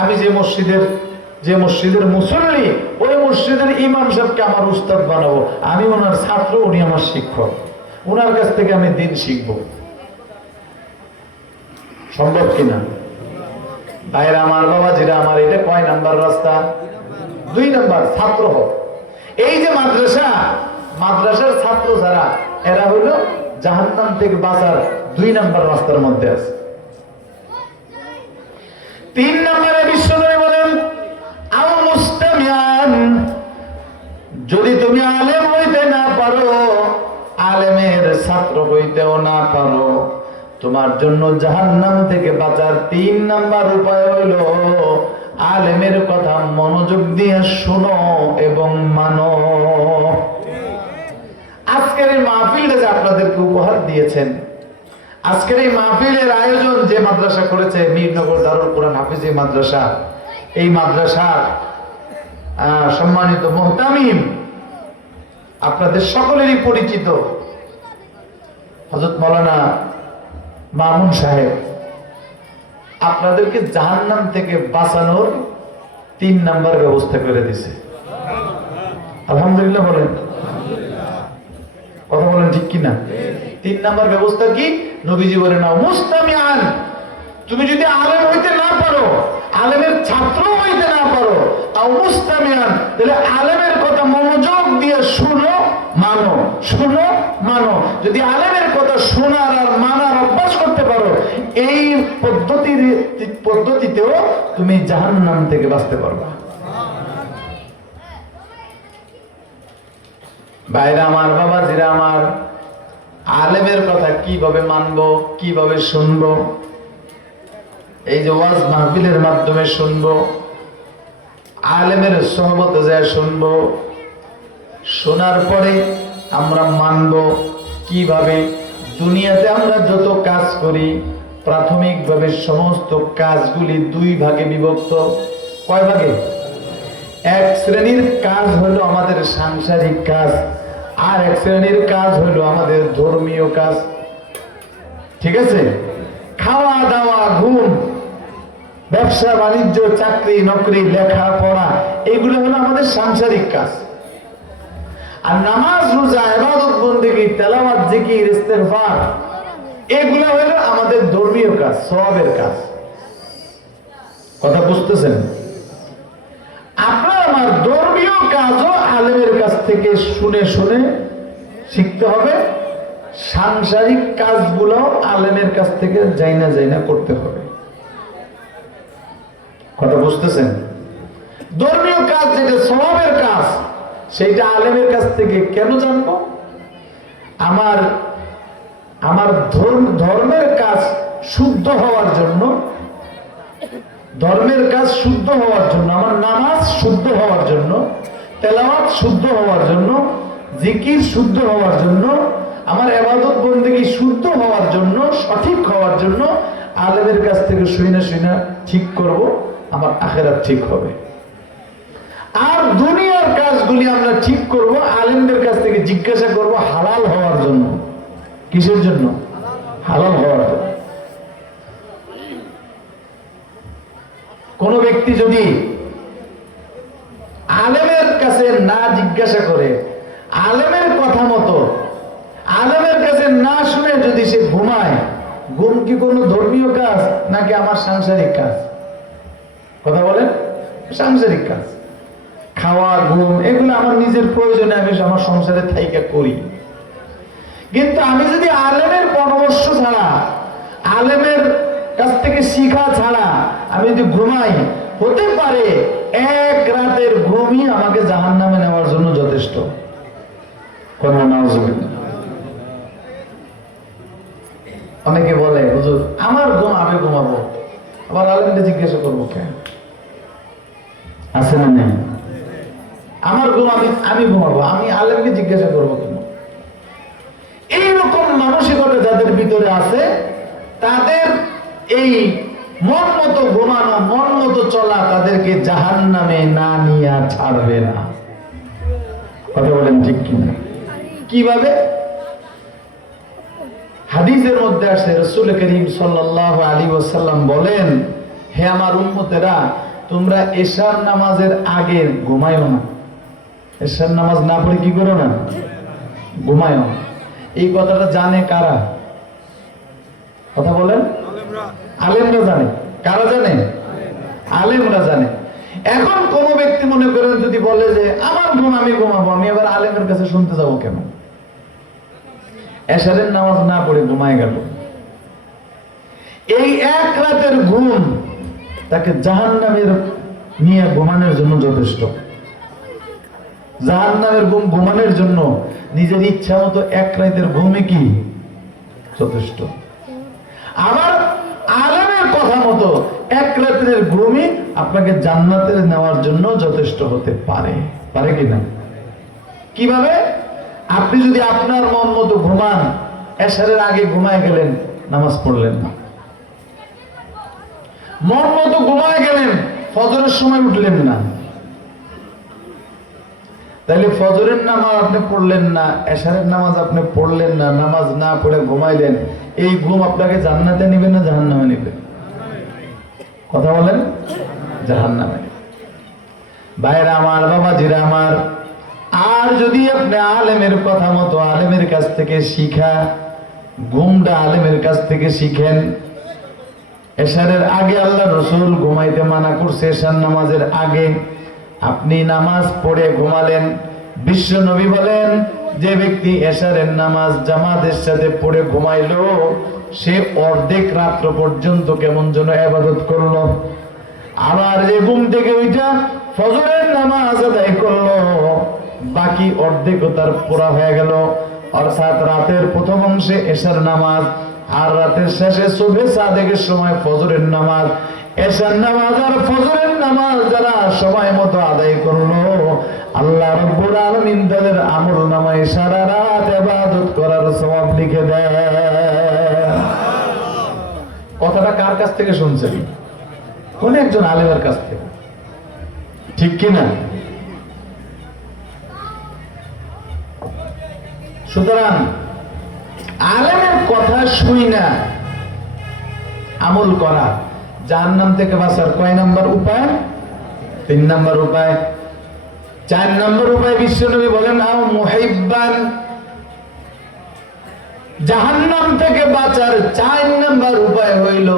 আমি যে মসজিদের মুসল্লি, ওই মসজিদের ইমাম সাহেবকে আমার উস্তাদ বানাবো, আমি ওনার ছাত্র, উনি আমার শিক্ষক, ওনার কাছ থেকে আমি দিন শিখবো। সম্ভব কিনা? ভাইরা আমার, বাবা জিরা আমার, এটা কয় নাম্বার রাস্তা? 2 নাম্বার। ছাত্র হোক। এই যে মাদ্রাসার ছাত্র যারা, এরা হইল জাহান্নাম থেকে বাঁচার 2 নাম্বার রাস্তার মধ্যে আছে। 3 নম্বরে বিশ্বনবী বলেন আও মুস্তামিয়ান, যদি তুমি আলেম হইতে না পারো, আলেমের ছাত্র হইতেও না পারো, তোমার জন্য জাহান্নাম থেকে বাঁচার 3 নাম্বার উপায় হইল আলেমের কথা মনোযোগ দিয়ে শোনো এবং মানো। আজকের এই মাহফিলটা যে আপনাদেরকে উপহার দিয়েছেন, আজকের এই মাহফিলের আয়োজন যে মাদ্রাসা করেছে, মিরনগর দারুল কুরআন হাফেজি মাদ্রাসা, এই মাদ্রাসার সম্মানিত মুহতামিম আপনাদের সকলেরই পরিচিত হযরত মাওলানা মামুন সাহেব আপনাদেরকে জাহান্নাম থেকে বাঁচানোর 3 নাম্বার ব্যবস্থা করে দিয়েছে। আলহামদুলিল্লাহ বলেন, কথা বলেন ঠিক কিনা? 3 নাম্বার ব্যবস্থা কি? নবীজি বলেন নাও মুস্তামিয়ান, তুমি যদি আলেম হইতে না পারো, আলেমের ছাত্র হইতে না পারো, আও মুস্তামিয়ান, তাহলে আলেমের কথা মনোযোগ দিয়ে শুনো, মানো, শুনো, মানো। যদি আলেমের কথা শোনার আর মানার অভ্যাস করতে পারো, এই পদ্ধতিতেও তুমি জাহান্নাম থেকে বাঁচতে পারবা। ভাইরা আমার, বাবা জিরা আমার, আলেমের কথা কিভাবে মানবো, কিভাবে শুনবো? এই যে ওয়াজ মাহফিলের মাধ্যমে শুনবো, আলেমের সোহবতে যায় শুনবো, শোনার পরে আমরা মানবো কিভাবে? দুনিয়াতে আমরা যত কাজ করি, প্রাথমিকভাবে সমস্ত কাজগুলি 2 ভাগে বিভক্ত। কয় ভাগে? 1 শ্রেণীর কাজ হলো আমাদের সাংসারিক কাজ, আর 1 শ্রেণীর কাজ হলো আমাদের ধর্মীয় কাজ। ঠিক আছে? খাওয়া দাওয়া, ঘুম, ব্যবসা বাণিজ্য, চাকরি নকরি, লেখাপড়া, এগুলো হলো আমাদের সাংসারিক কাজ। আর নামাজ, রোজা, ইবাদত, বন্দেগী, তেলাওয়াত, জিকির, ইস্তেগফার, এগুলো হলো আমাদের ধর্মীয় কাজ, সওয়াবের কাজ। কথা বুঝতেছেন? আপনার আমার ধর্মীয় কাজও আলেমের কাছ থেকে শুনে শুনে শিখতে হবে, সাংসারিক কাজগুলো আলেমের কাছ থেকে যাইনা করতে হবে। কথা বুঝতেছেন? ধর্মীয় কাজ যেটা সওয়াবের কাজ, সেইটা আলেমের কাছ থেকে কেন জানবো? আমার আমার ধর্মের কাজ শুদ্ধ হওয়ার জন্য, ধর্মের কাজ শুদ্ধ হওয়ার জন্য, আমার নামাজ শুদ্ধ হওয়ার জন্য, তেলাওয়াত শুদ্ধ হওয়ার জন্য, জিকির শুদ্ধ হওয়ার জন্য, আমার ইবাদত বন্দেগী শুদ্ধ হওয়ার জন্য, সঠিক হওয়ার জন্য আলেমের কাছ থেকে শুনে ঠিক করব, আমার আখিরাত ঠিক হবে। আর দুনিয়ার কাজগুলি আমরা ঠিক করব আলেমদের কাছ থেকে জিজ্ঞাসা করব হালাল হওয়ার জন্য। কিসের জন্য? হালাল হওয়ার জন্য। কোন ব্যক্তি যদি আলেমের কাছে না জিজ্ঞাসা করে, আলেমের কথা মতো আলেমের কাছে না শুনে যদি সে ঘুমায়, ঘুম কি কোনো ধর্মীয় কাজ নাকি আমার সাংসারিক কাজ? কথা বলেন। সাংসারিক কাজ, খাওয়া, ঘুম, এগুলো আমার নিজের প্রয়োজনে আমি আমার সংসারে থাইকা করি। কিন্তু আমি যদি আলেমের পরামর্শ ছাড়া, আলেমের কাছ থেকে শিখা ছাড়া আমি যদি ঘুমাই, হতে পারে এক রাতের ঘুমই আমাকে জাহান্নামে নেওয়ার জন্য যথেষ্ট। অনেকে বলে হুজুর আমার ঘুম আমি ঘুমাবো, আবার আলেমকে জিজ্ঞাসা করবো কেন? আছে না নেই? আমার ঘুম আমি ঘুমাবো, আমি আলেমকে জিজ্ঞাসা করবো কেন? এইরকম মানসিকতা যাদের ভিতরে আছে, তাদের এই মন মতো ঘুমানো, মন মতো চলা তাদেরকে জাহান্নামে না নিয়ে ছাড়বে না। কথা বলেন ঠিক কিনা? কিভাবে? হাদিসের মধ্যে আসে রাসূল করিম সাল্লাল্লাহু আলাইহি ওয়াসাল্লাম বলেন, হে আমার উম্মতেরা, তোমরা এশার নামাজের আগে ঘুমায়ো না। এশার নামাজ না পড়ে কি করো না? ঘুমায়ো না। এই কথাটা জানে কারা? কথা বলেন। আলেমরা জানে। কারা জানে? আলেমরা জানে। এখন কোন ব্যক্তি মনে করেন যদি বলে যে আমার ঘুম আমি ঘুমাবো, আমি আবার আলেমের কাছে শুনতে যাবো কেন? এশারের নামাজ না পড়ে ঘুমায় গেল, এই এক রাতের ঘুম তাকে জাহান্নামের নিয়ে ঘুমানোর জন্য যথেষ্ট। জাহান্নামের ঘুম ঘুমানোর জন্য নিজের ইচ্ছা মতো এক রাতের ঘুমে কি যথেষ্ট। আবার আলেমের কথা মতো এক রাতের ঘুমই আপনাকে জান্নাতে নেওয়ার জন্য যথেষ্ট হতে পারে। পারে কিনা? কিভাবে? আপনি যদি আপনার মন মতো ঘুমান, এশারের আগে ঘুমায় গেলেন, নামাজ পড়লেন না, মন মতো ঘুমায় গেলেন, ফজরের সময় উঠলেন না, তাহলে ফজরের নামাজ আপনি পড়লেন না, এশারের নামাজ আপনি পড়লেন না, নামাজ না পড়ে ঘুমাইলেন, এই ঘুম আপনাকে জান্নাতে নিবে না জাহান্নামে নিবে? কথা বলেন। জাহান্নামে। ভাইরা আমার, বাবাজিরা আমার, আর যদি আপনি আলেমের কথা মতো আলেমের কাছ থেকে শিখা ঘুমটা আলেমের কাছ থেকে শিখেন। এশারের আগে আল্লাহ রাসূল ঘুমাইতে মানা করছে, এশার নামাজের আগে আপনি নামাজ পড়ে ঘুমালেন। বিশ্ব নবী বলেন, যে ব্যক্তি এশারের নামাজ জামাতের সাথে পড়ে ঘুমাইলো, সে অর্ধেক রাত্র পর্যন্ত কেমন যেন ইবাদত করলো। আবার যে ঘুম থেকে ওইটা ফজরের নামাজ আদায় করলো, বাকি অর্ধেকও তার পুরা হয়ে গেল। অর্থাৎ রাতের প্রথম অংশে এশার নামাজ, আর রাতের শেষে সুবহে সাদেকের সময় ফজরের নামাজ। এশার নামাজ আর ফজরের নামাজ যারা সময় মতো আদায় করলো, আল্লাহ রাব্বুল আলামিন তাদের আমলনামায় সারা রাত ইবাদত করার সওয়াব লিখে দেয়। কথাটা কার কাছ থেকে শুনছেন? কোন একজন আলেমের কাছ থেকে, ঠিক কিনা? সুতরাং আলেমের কথা শুই না আমল করা জাহান্নাম থেকে বাঁচার কয় নাম্বার উপায়? 3 নাম্বার উপায়। 4 নাম্বার উপায় বিশ্বনবী বলেন, আও মুহিব্বান, জাহান্নাম থেকে বাঁচার 4 নাম্বার উপায় হইল,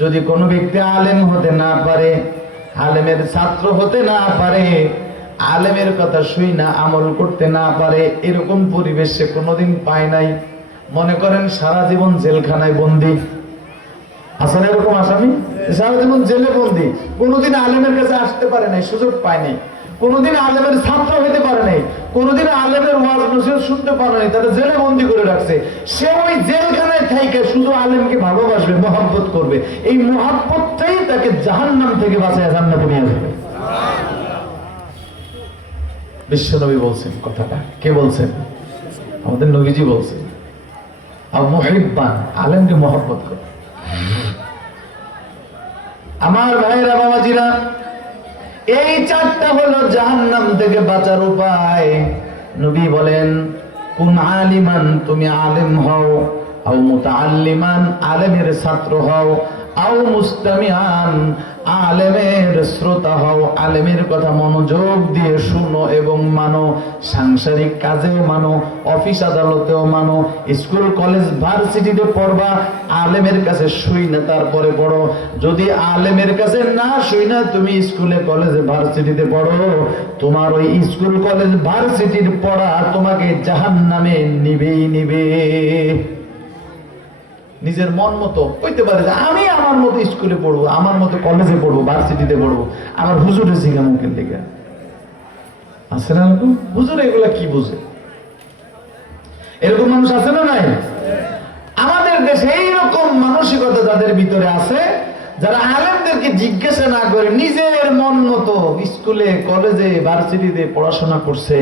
যদি কোনো ব্যক্তি আলেম হতে না পারে, আলেমের ছাত্র হতে না পারে, আলেমের কথা শুই না আমল করতে না পারে, এরকম পরিবেশ সে কোনোদিন পায় নাই। মনে করেন সারা জীবন জেলখানায় বন্দী, আছেন এরকম আসামি? সারা জীবন জেলে বন্দী, কোনোদিন আলেমের কাছে আসতে পারে নাই, সুযোগ পায়নি, কোনোদিন আলেমের ছাত্র হইতে পারে নাই, কোনোদিন আলেমের ওয়াজ নসিহত শুনতে পারে নাই, তারা জেলে বন্দী করে রাখছে। সে ওই জেলখানায় থাইকে শুধু আলেমকে ভালোবাসবে, মহব্বত করবে, এই মহব্বতটাই তাকে জাহান্নাম থেকে বাঁচায় জান্নাতে নিয়ে যাবে। বিশ্বনবী বলছেন কথাটা। কে বলছেন? আমাদের নবীজি বলছেন, আর মুহিব্বান, আলেমকে মহব্বত করে। আমার ভাইরা বাবাজিরা, এই চারটা হলো জাহান্নাম থেকে বাঁচার উপায়। নবী বলেন, কুন আলিমান, তুমি আলেম হও, আও মুতাআল্লিমান, আলেমের ছাত্র হও, আও মুস্তামিআন, আলেমের শ্রোতা হও, আলেমের কথা মনোযোগ দিয়ে শুনো এবং মানো, সাংসারিক কাজে মানো, অফিস আদালতেও মানো, স্কুল কলেজ ভার্সিটিতে পড়বা, আলেমের কাছে শুই না তারপরে পড়ো। যদি আলেমের কাছে না শুই না তুমি স্কুলে কলেজে ভার্সিটিতে পড়ো, তোমার ওই স্কুল কলেজ ভার্সিটির পড়া তোমাকে জাহান্নামে নিবেই নিবে। নিজের মন মতো হইতে পারে যে আমি আমার মতো স্কুলে পড়বো, আমার মতো কলেজে পড়বো, ভার্সিটিতে পড়বো, আমার হুজুরে শিখা মুখের দিকে আছে না? হুজুর এগুলা কি বুঝে? এরকম মানুষ আছে না নাই? আমাদের দেশে এইরকম মানসিকতা যাদের ভিতরে আছে, যারা আলেমদেরকে জিজ্ঞাসা না করে নিজের মন মতো স্কুলে কলেজে ভার্সিটিতে পড়াশোনা করছে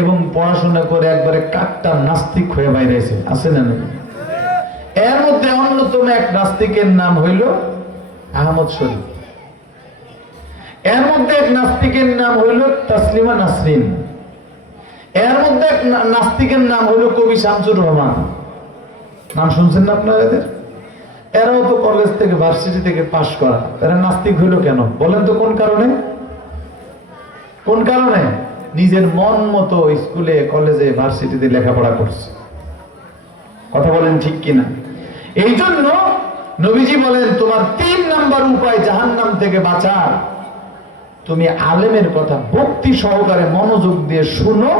এবং পড়াশোনা করে একবারে কাটটা নাস্তিক হয়ে বাইরে আছে না? এর মধ্যে অন্যতম এক নাস্তিকের নাম হইল আহমদ শরীফ। এর মধ্যে এক নাস্তিকের নাম হইল তাসলিমা নাসরিন। এর মধ্যে এক নাস্তিকের নাম হইল কবি শামসুর রহমান। নাম শুনছেন না আপনারা এদের? এরাও তো কলেজ থেকে ভার্সিটি থেকে পাশ করা। এরা নাস্তিক হইল কেন বলেন তো? কোন কারণে? কোন কারণে? নিজের মন মতো স্কুলে কলেজে ভার্সিটিতে লেখাপড়া করছে। কথা বলেন ঠিক কিনা? এই জন্য নবীজি বলেন, তোমার 3 নাম্বার উপায় জাহান্নাম থেকে বাঁচার, তুমি আলেমের কথা ভক্তি সহকারে মনোযোগ দিয়ে শুনো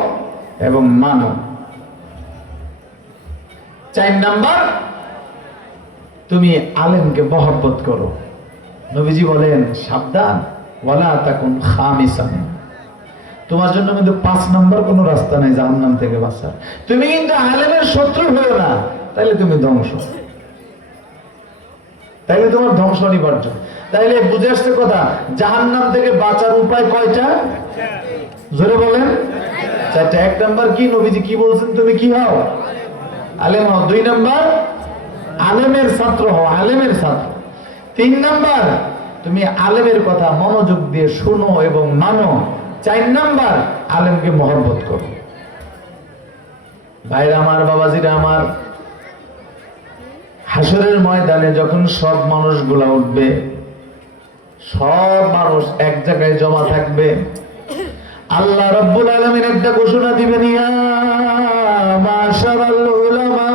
এবং মানো। 4 নাম্বার, তুমি আলেমকে মহব্বত করো। নবীজি বলেন, সাবধান, ওয়ালা তাকুন খামিসান, তোমার জন্য কিন্তু 5 নাম্বার কোনো রাস্তা নাই জাহান্নাম থেকে বাঁচার। তুমি কিন্তু আলেমের শত্রু হয়েও না, তাইলে তুমি ধ্বংস, তাইলে তোমার ধ্বংস অনিবার্য। তাইলে বুঝে আসছে কথা, জাহান্নাম থেকে বাঁচার উপায় কয়টা? জোরে বলেন। 4টা। 1 নাম্বার কি? নবীজি কি বলছেন? তুমি কি হও? আলেম হও। 2 নাম্বার, আলেমের ছাত্র হও, আলেমের ছাত্র। 3 নাম্বার, তুমি আলেমের কথা মনোযোগ দিয়ে শুনো এবং মানো। 4 নাম্বার, আলেমকে মহব্বত করো। ভাইরা আমার, বাবাজিরা আমার, হাসরের ময়দানে যখন সব মানুষগুলা উঠবে, সব মানুষ এক জায়গায় জমা থাকবে, আল্লাহ রাব্বুল আলামিন একটা ঘোষণা দিবেন, ইয়া মাশারাল উলামা,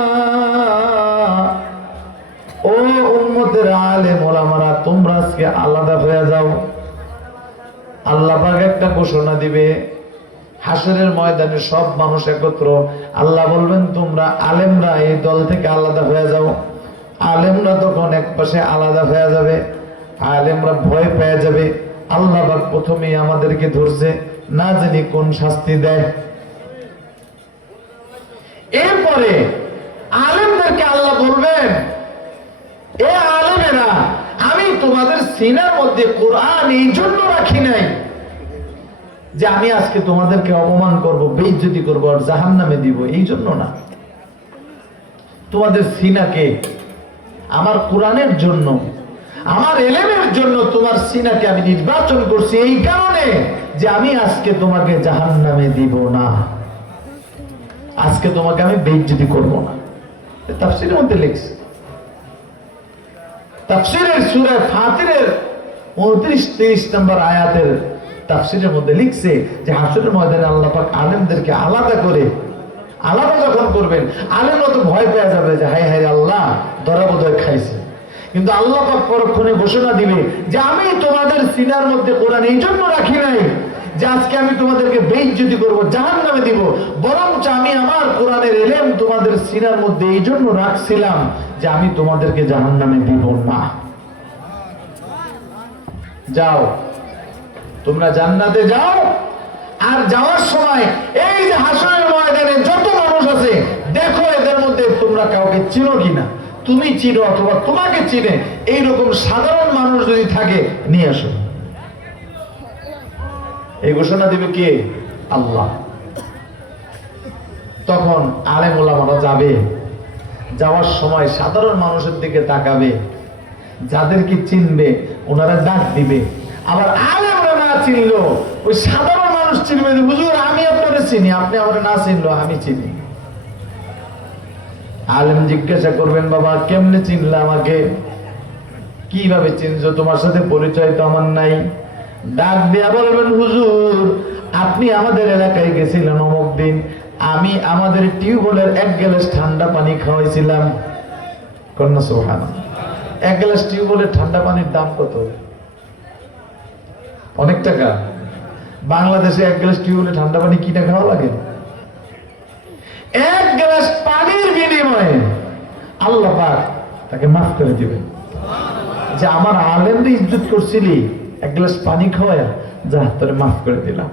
ও উম্মতের আলেম ওলামারা, তোমরা আজকে আলাদা হয়ে যাও। আল্লাহ পাক একটা ঘোষণা দিবে, হাসরের ময়দানে সব মানুষ একত্র। আল্লাহ বলবেন, তোমরা আলেমরা এই দল থেকে আলাদা হয়ে যাও। আলেমরা তখন এক পাশে আলাদা হয়ে যাবে, আলেমরা ভয় পেয়ে যাবে। আল্লাহ পাক প্রথমেই আমাদেরকে ধরছে, না জানি কোন শাস্তি দেয়। এরপরে আলেমদেরকে আল্লাহ বলবেন, এ আলেমেরা, আমি তোমাদের সিনার মধ্যে কোরআন এই জন্য রাখি নাই যে আমি আজকে তোমাদেরকে অপমান করব, বেইজ্জতি করব আর জাহান্নামে দিব, এই জন্য না। তোমাদের সিনাকে আমার কোরআনের জন্য, আমার এলেমের জন্য তোমার সিনাকে আমি নির্বাচন করছি এই কারণে যে আমি আজকে তোমাকে জাহান্নামে দিব না, আজকে তোমাকে আমি বেইজ্জতি করব না। তাফসীরের মধ্যে লিখছে, তাফসীরের সূরা ফাতিরের 29-30 নম্বর আয়াতের তাফসীরের মধ্যে লিখছে যে হাসরের ময়দানে আল্লাহ পাক আলেমদেরকে আলাদা করে, আলাদা যখন করবেন, আলেমরা তো ভয় পেয়ে যাবে যে হায় হায় আল্লাহ ধরা বোধহয় খাইছে। কিন্তু আল্লাহ পাক পরক্ষণে ঘোষণা দিবে যে আমি তোমাদের সিনার মধ্যে কোরআন এই জন্য রাখি নাই যে আজকে আমি তোমাদেরকে বেইজ্জতি করব, জাহান্নামে দিব, বরঞ্চ আমি আমার কোরআনের ইলম তোমাদের সিনার মধ্যে এই জন্য রাখছিলাম যে আমি তোমাদেরকে জাহান্নামে দিব না। যাও, তোমরা জান্নাতে যাও। আর যাওয়ার সময় এই যে হাসরের ময়দানে যত মানুষ আছে, দেখো এদের মধ্যে তোমরা কাউকে চিনো কিনা, তুমি চিনো অথবা তোমাকে চিনে এইরকম সাধারণ মানুষ যদি থাকে নিয়ে আসো। এই ঘোষণা দিবে কে? আল্লাহ। তখন আলেম ওলামারা যাবে, যাওয়ার সময় সাধারণ মানুষের দিকে তাকাবে, যাদেরকে চিনবে ওনারা ডাক দিবে। আবার আলেমরা না চিনলো ওই সাধারণ মানুষ চিনবে, হুজুর আমি আপনাকে চিনি, আপনি আমার না চিনলো আমি চিনি। আলেম জিজ্ঞাসা করবেন, বাবা কেমনে চিনলা আমাকে, কিভাবে চিনছো, তোমার সাথে পরিচয় তো আমার নাই। ডাক দেয়া বলবেন, হুজুর আপনি আমাদের এলাকায় গেছিলেন অমুক দিন, আমি আমাদের টিউবওয়েলের 1 গ্লাস ঠান্ডা পানি খাওয়াইছিলাম। কন্যা সুবহানাল্লাহ। 1 গ্লাস টিউবওয়েলের ঠান্ডা পানির দাম কত? অনেক টাকা। বাংলাদেশে 1 গ্লাস টিউবওয়েলের ঠান্ডা পানি কিনে খাওয়া লাগে। 1 গ্লাস পানির বিনিময়ে আল্লাহ পাক তাকে মাফ করে দিবেন। যে আমার আলেমদের ইজ্জত করছিলি, 1 গ্লাস পানি খাওয়ায় যা তোরে মাফ করে দিলাম।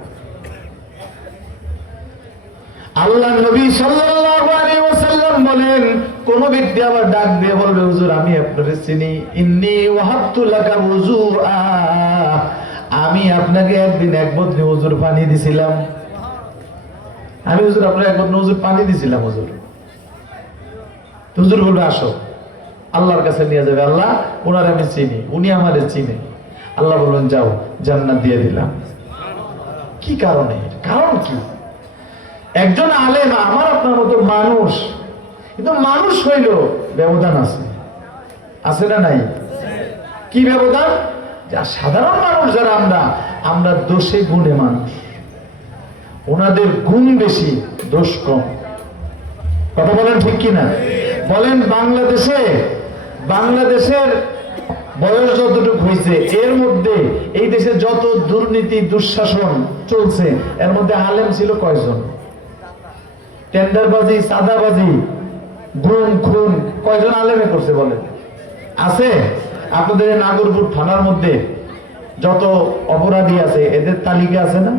আল্লাহ নবী সাল্লাল্লাহু আলাইহি ওয়াসাল্লাম বলেন, কোন ব্যক্তি আবার ডাক দিয়ে বলবে, হুজুর আমি আপনাকে চিনি, ইন্নী ওয়াহাবতু লাকা ওযুআ, আমি আপনাকে একদিন 1 বদনি হুজুর পানি দিছিলাম। আমি হুজুর আপনাকে 1 বদনি হুজুর পানি দিছিলাম হুজুর। হুজুর বলবে আসো, আল্লাহর কাছে নিয়ে যাবে। আল্লাহ ওনারে আমি চিনি, উনি আমারে চিনে। আল্লাহ বলবেন যাও, জান্নাত দিয়ে দিলাম। কি কারণে? কারণ কি? একজন আলেম আমার আপনার মতো মানুষ, কিন্তু মানুষ হইল ব্যবধান আছে, আছে না নাই? কি ব্যবধান? যা সাধারণ মানুষ যারা আমরা দোষে গুণে মানুষ, ওনাদের গুণ বেশি দোষ কম। কথা বলেন ঠিক কিনা? বলেন বাংলাদেশের বয়স যতটুকু হয়েছে, এর মধ্যে এই দেশে যত দুর্নীতি দুঃশাসন চলছে, এর মধ্যে আলেম ছিল কয়জন? টেন্ডারবাজি, সাদাবাজি, গুম খুন কয়জন আলেমে করছে বলেন? আছে? আপনাদের নাগরপুর থানার মধ্যে যত অপরাধী আছে এদের তালিকা আছে না?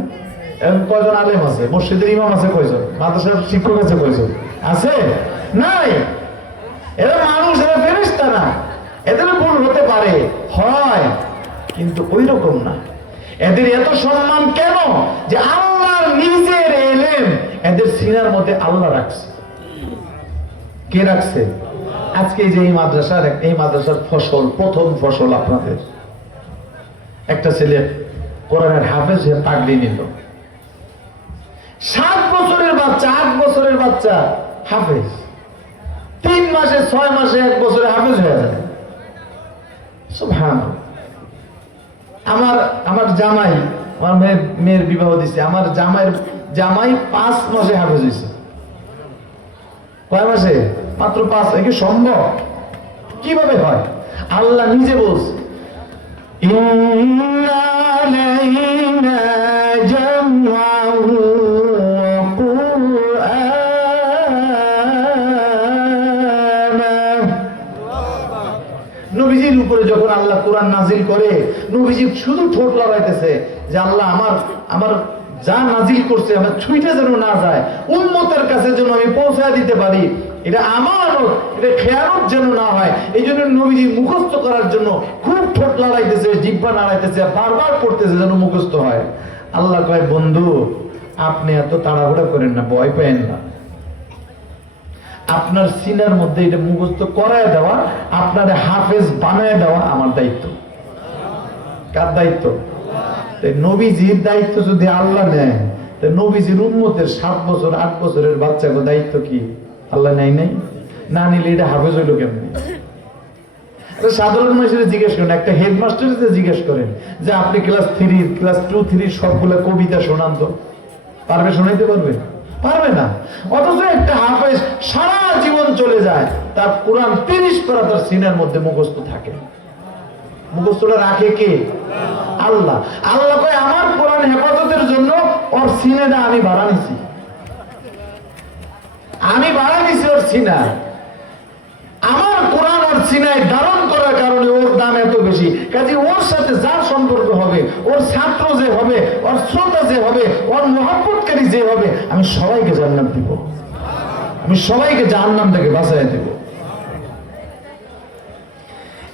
এরকম কয়জন আলেম আছে? মসজিদের ইমাম আছে কয়জন? মাদ্রাসার শিক্ষক আছে কয়জন? আছে? নাই। এরা মানুষ, এরা ফেরেশতা না। এদের ভুল হতে পারে, হয়, কিন্তু ওই রকম না। এদের এত সম্মান কেন? যে আল্লাহর নিজের এলেম এদের সিনার মধ্যে আল্লাহ রাখছে। কে রাখছে? আজকে যে এই মাদ্রাসার ফসল, প্রথম ফসল আপনাদের, একটা ছেলে কোরআনের হাফেজ হয়ে পাগড়ি নিল। 7 বছরের বাচ্চা, 8 বছরের বাচ্চা হাফেজ, 3 মাসে 6 মাসে 1 বছরে হাফেজ হয়ে যায়। সুবহানাল্লাহ। আমার জামাই, আমার মেয়ের বিবাহ দিছে, আমার জামাই 5 মাসে হাফেজ হয়েছে। কয় মাসে? মাত্র 5। কি সম্ভব? কিভাবে হয়? আল্লাহ নিজে বলছে, ইন্না আলাইনা জামআহু ওয়া কুরআনা। নবীজির উপরে যখন আল্লাহ কোরআন নাজিল করে, নবীজি শুধু ঠোঁট লড়াইতেছে যে আল্লাহ আমার যা নাজিল করছে আমার ছুঁইটা যেন না যায়, উম্মতের কাছে যেন আমি পৌঁছায় দিতে পারি, এটা আমার, এটা খেয়ানত যেন না হয়। এই জন্য নবীজি মুখস্থ করার জন্য খুব ঠোঁট লড়াইতেছে, জিহ্বা নাড়াইতেছে, বারবার পড়তেছে যেন মুখস্থ হয়। আল্লাহ কয়, বন্ধু আপনি এত তাড়াহুড়া করেন না, ভয় পেন না। আপনার সিনার মধ্যে এটা মুখস্থ করায় দেওয়া, আপনার হাফেজ বানায় দেওয়া আমার দায়িত্ব। কার দায়িত্ব? নবীজির দায়িত্ব যদি আল্লাহ নেয়, নবীজির উম্মতের 7 বছর 8 বছরের বাচ্চাকে দায়িত্ব কি আল্লাহ নেয় নাই? না নিলে এটা হাফেজ হইল কেমন? সাধারণ মানুষের জিজ্ঞেস করেন, একটা হেডমাস্টার জিজ্ঞেস করেন যে আপনি ক্লাস 3, ক্লাস 2, 3 সবগুলো কবিতা শোনান তো, পারবে? শোনাইতে পারবে? পারবে না। অথচ একটা হাফেজ সারা জীবন চলে যায়, তার কোরআন 30 পারা তার সিনার মধ্যে মুখস্থ থাকে। মুখস্থটা রাখে কে? আল্লাহ। আল্লাহ কয়, আমার কোরআন হেফাজতের জন্য ওর সিনাটা আমি বাড়া নিছি, ওর সিনা। আমার কোরআন ওর সিনায় ধারণ করার কারণে ওর দাম এত বেশি, কাজে ওর সাথে যার সম্পর্ক হবে, ওর ছাত্র যে হবে, ওর শ্রোতা যে হবে, ওর মহব্বতকারী যে হবে, আমি সবাইকে জান্নাত দিব, আমি সবাইকে জাহান্নাম থেকে বাঁচাই দিব।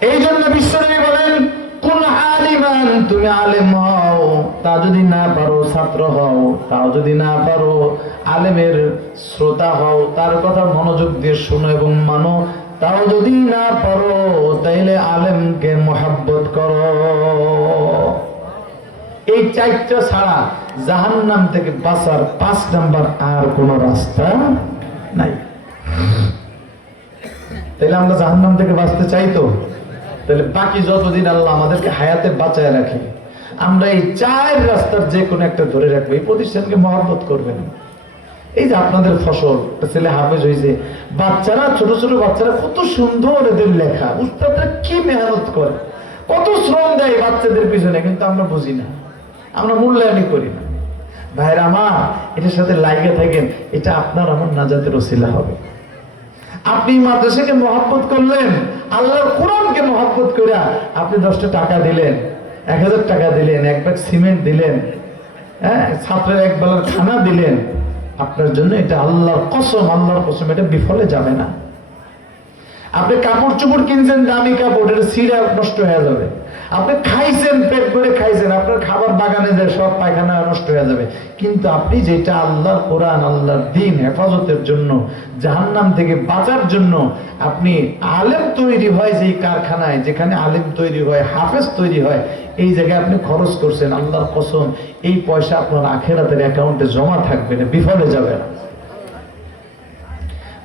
এই জন্য বিশ্বনবী বলেন, কোন আলিমান, তুমি আলেম হও, তা যদি না পারো ছাত্র হও, তাও যদি না পারো আলেমের শ্রোতা হও, তার কথা মনোযোগ দিয়ে শোনো এবং মানো, তাও যদি না পারো তাইলে আলেমকে মহব্বত করো। এই চারটা ছাড়া জাহান্নাম থেকে বাঁচার 5 নাম্বার আর কোন রাস্তা নাই। তাইলে আমরা জাহান্নাম থেকে বাঁচতে চাই তো, তাহলে বাকি যতদিন আল্লাহ আমাদেরকে হায়াতে বাঁচায় রাখে, আমরা এই 4 রাস্তার যে কোনো একটা ধরে রাখবো। এই প্রতিষ্ঠানকে মহব্বত করবেন। এই যে আপনাদের ফসল, ছেলে হাফেজ হয়েছে, বাচ্চারা, ছোট ছোট বাচ্চারা কত সুন্দর এদের লেখা, উস্তাদরা কি মেহনত করে, কত শ্রম দেয় বাচ্চাদের পিছনে, কিন্তু আমরা বুঝি না, আমরা মূল্যায়নই করি না। ভাইরা আমার, এটার সাথে লাইগে থাকেন, এটা আপনার আমার নাজাতের ওসিলা হবে। আপনি মাদ্রাসাকে মহব্বত করলেন, আল্লাহর কোরআনকে মহব্বত করে আপনি 10টা টাকা দিলেন, 1000 টাকা দিলেন, 1 ব্যাগ সিমেন্ট দিলেন, হ্যাঁ, ছাত্রের 1 বেলার খানা দিলেন, আপনার জন্য এটা আল্লাহর কসম, আল্লাহর কসম, এটা বিফলে যাবে না। আপনি কাপড় চোপড় কিনছেন, দামি কাপড়, এটা ছিঁড়ে নষ্ট হয়ে যাবে। আপনি খাইছেন, পেট ভরে খাইছেন, আপনার খাবার বাগানে যায় সব পায়খানা নষ্ট হয়ে যাবে। কিন্তু আপনি যেটা আল্লাহর কোরআন, আল্লাহর দ্বীন হেফাজতের জন্য, জাহান্নাম থেকে বাঁচার জন্য আপনি আলেম তৈরি হয় যেই কারখানায়, যেখানে আলেম তৈরি হয়, হাফেজ তৈরি হয়, এই জায়গায় আপনি খরচ করছেন, আল্লাহর কসম এই পয়সা আপনার আখিরাতের অ্যাকাউন্টে জমা থাকবে না, বিফলে যাবে না।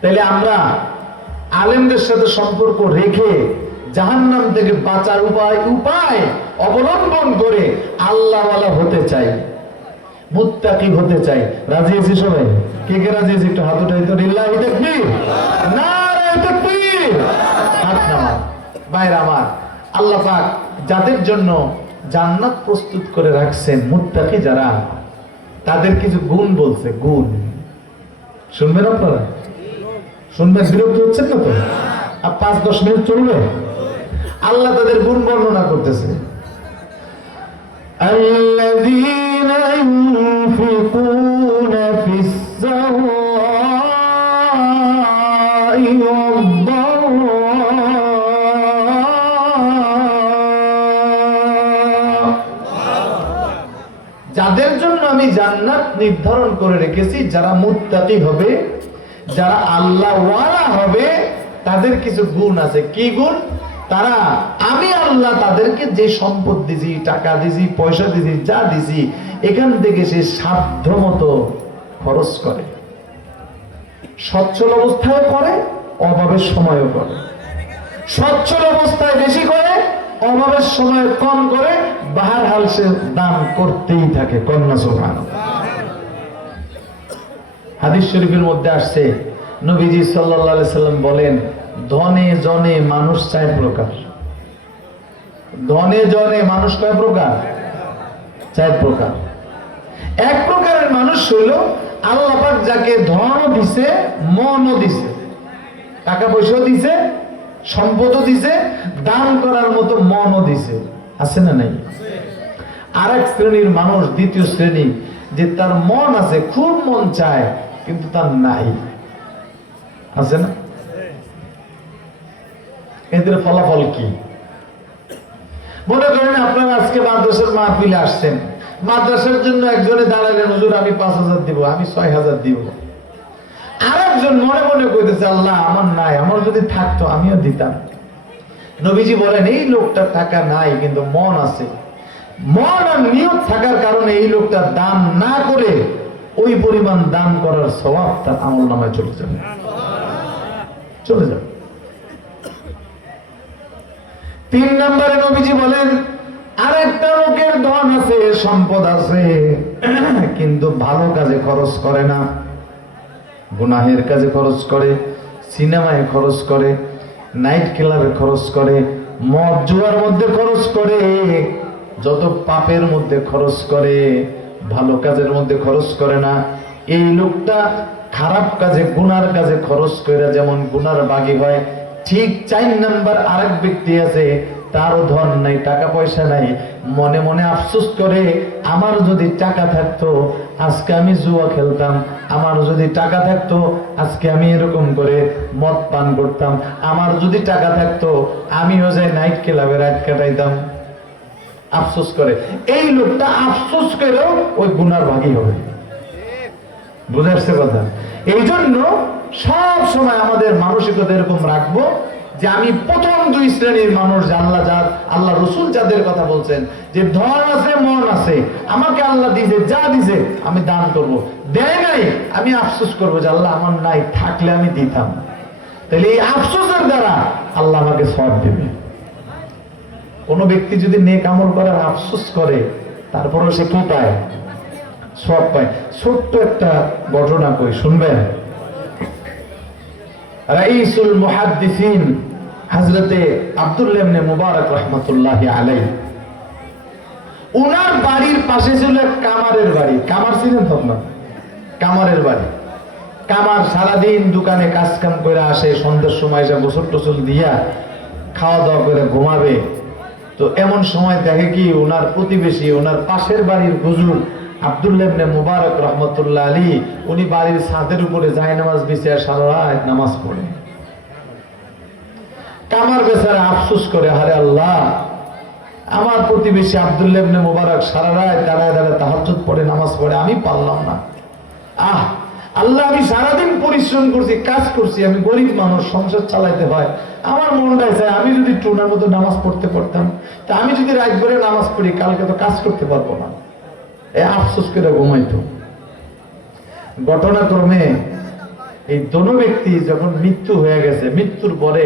তাইলে আমরা আলেমদের সাথে সম্পর্ক রেখে জাহান্নাম থেকে বাঁচার উপায় অবলম্বন করে আল্লাহওয়ালা হতে চাই, মুত্তাকি হতে চাই। রাজি আছি সবাই? কে কে রাজি আছি? একটু হাত উঠাই তো। লিল্লাহি তাকবীর, নারে তাকবীর, হাত নামান। ভাইরা আমার, আল্লাহ পাক যাদের জন্য জান্নাত প্রস্তুত করে রাখছেন, মুত্তাকি যারা, তাদের কিছু গুণ বলছে। গুণ শুনবেন আপনারা? শুনবেন? বিরক্ত হচ্ছেন না তো? আর 5-10 মিনিট চলবে। আল্লাহ তাদের গুণ বর্ণনা করতেছে। الذين ينفقون في السراء والضراء, যাদের জন্য আমি জান্নাত নির্ধারণ করে রেখেছি, যারা মুত্তাকি হবে, যারা আল্লাহওয়ালা হবে, তাদের কিছু গুণ আছে। কি গুণ? তারা, আমি আল্লাহ তাদেরকে যে সম্পদ দিছি, টাকা দিছি, পয়সা দিছি, যা দিছি, এখান থেকে সে সাধ্য মতো খরচ করে। সচ্ছল অবস্থায় করে, অভাবের সময়ও করে। সচ্ছল অবস্থায় বেশি করে, অভাবের সময় কম করে, বাহারহাল সে দান করতেই থাকে। কন্যা সুবহানাল্লাহ। হাদিস শরীফের মধ্যে আসছে, নবীজি সাল্লাল্লাহু আলাইহি সাল্লাম বলেন, ধনে জনে মানুষ 4 প্রকার। ধনে জনে মানুষ কয় প্রকার? 4 প্রকার। 1 প্রকারের মানুষ হইল আল্লাহ পাক যাকে ধনও দিছে, মনও দিছে, টাকা পয়সাও দিছে, সম্পদও দিছে, দান করার মতো মনও দিছে। আছে না নাই? আরেক শ্রেণীর মানুষ, দ্বিতীয় শ্রেণী, যে তার মন আছে, খুব মন চায়, কিন্তু তার নাই। আছে না? এদের ফলাফল কি? মনে করেন আপনারা আজকে মাদ্রাসার মাহফিলে আসছেন, মাদ্রাসার জন্য একজনে দাঁড়ালেন, হুজুর আমি 5000 দিব, আমি 6000 দিব। আরেকজন মনে মনে কইতেছে, আল্লাহ আমার নাই, আমার যদি থাকতো আমিও দিতাম। নবীজি বলেন, এই লোকটার টাকা নাই কিন্তু মন আছে। মন আর নিয়ত থাকার কারণে এই লোকটা দান না করে ওই পরিমাণ দান করার সওয়াব তার আমলনামায় চলে যাবে, চলে যাবে। 3 নম্বরে নবীজি বলেন, আরেকটা লোকের ধন আছে, সম্পদ আছে, কিন্তু ভালো কাজে খরচ করে না, গুনাহের কাজে খরচ করে, সিনেমায় খরচ করে, নাইট ক্লাবে খরচ করে, মদ জুয়ার মধ্যে খরচ করে, যত পাপের মধ্যে খরচ করে, ভালো কাজের মধ্যে খরচ করে না। এই লোকটা খারাপ কাজে, গুনার কাজে খরচ করে যেমন গুনার বাগী হয়, ঠিক 4 নাম্বার আরেক ব্যক্তি আছে, তারও ধন নাই, টাকা পয়সা নাই, মনে মনে আফসোস করে আমার যদি টাকা থাকতো আজকে আমি জুয়া খেলতাম, আমার যদি টাকা থাকতো আজকে আমি এরকম করে মদ পান করতাম, আমার যদি টাকা থাকতো আমিও যাই নাইট ক্লাবে রাত কাটাইতাম। আফসোস করে। এই লোকটা আফসোস করেও ওই গুনার ভাগী হবে। বুঝে আসছে কথা? এই জন্য সব সময় আমাদের মানসিকতা এরকম রাখবো যে আমি প্রথম দুই শ্রেণীর মানুষ, আল্লাহ রসুল যাদের কথা বলছেন যে ধন আছে মন আছে, আমাকে আল্লাহ দিয়েছে, যা দিছে আমি দান করব, দেয় নাই আমি আফসোস করবো যে আল্লাহ আমার নাই, থাকলে আমি দিতাম। তাহলে এই আফসোসের দ্বারা আল্লাহ আমাকে সওয়াব দেবে। কোন ব্যক্তি যদি নেক আমল করার আফসোস করে তারপরেও সে কি পায়? সওয়াব পায়। ছোট্ট একটা ঘটনা কই, শুনবেন? রাইসুল মুহাদ্দিসিন হযরতে আব্দুল্লাহ ইবনে মুবারক রাহমাতুল্লাহি আলাইহি, ওনার বাড়ির পাশে ছিল এক কামারের বাড়ি। কামার ছিলেন তো আপনার? কামারের বাড়ি। কামার সারাদিন দোকানে কাজ কাম করে আসে, সন্ধ্যার সময় এসে গোসল টোসল দিয়া খাওয়া দাওয়া করে ঘুমাবে। তো এমন সময় দেখে কি ওনার প্রতিবেশী, ওনার পাশের বাড়ির হুজুর আব্দুল্লাহ ইবনে মুবারক রাহমাতুল্লাহ আলাইহি, উনি বাড়ির ছাদের উপরে জায়নামাজ বিছিয়ে সারা রাত নামাজ পড়ে। কামার বেচারা আফসোস করে, আরে আল্লাহ, আমার প্রতিবেশী আব্দুল্লাহ ইবনে মুবারক সারা রাত দাঁড়ায় দাঁড়ায় তাহাজ্জুদ পড়ে, নামাজ পড়ে, আমি পারলাম না। আল্লাহ, আমি সারাদিন পরিশ্রম করছি, কাজ করছি, আমি গরিব মানুষ, সংসার চালাইতে হয়, আমার মনটা চায় আমি যদি টুনার মতো নামাজ পড়তে পারতাম, তা আমি যদি রাত করে নামাজ পড়ি কালকে তো কাজ করতে পারবো না। এ আফসোস করে ঘুমাইতো। ঘটনাক্রমে এই দোনো ব্যক্তি যখন মৃত্যু হয়ে গেছে, মৃত্যুর পরে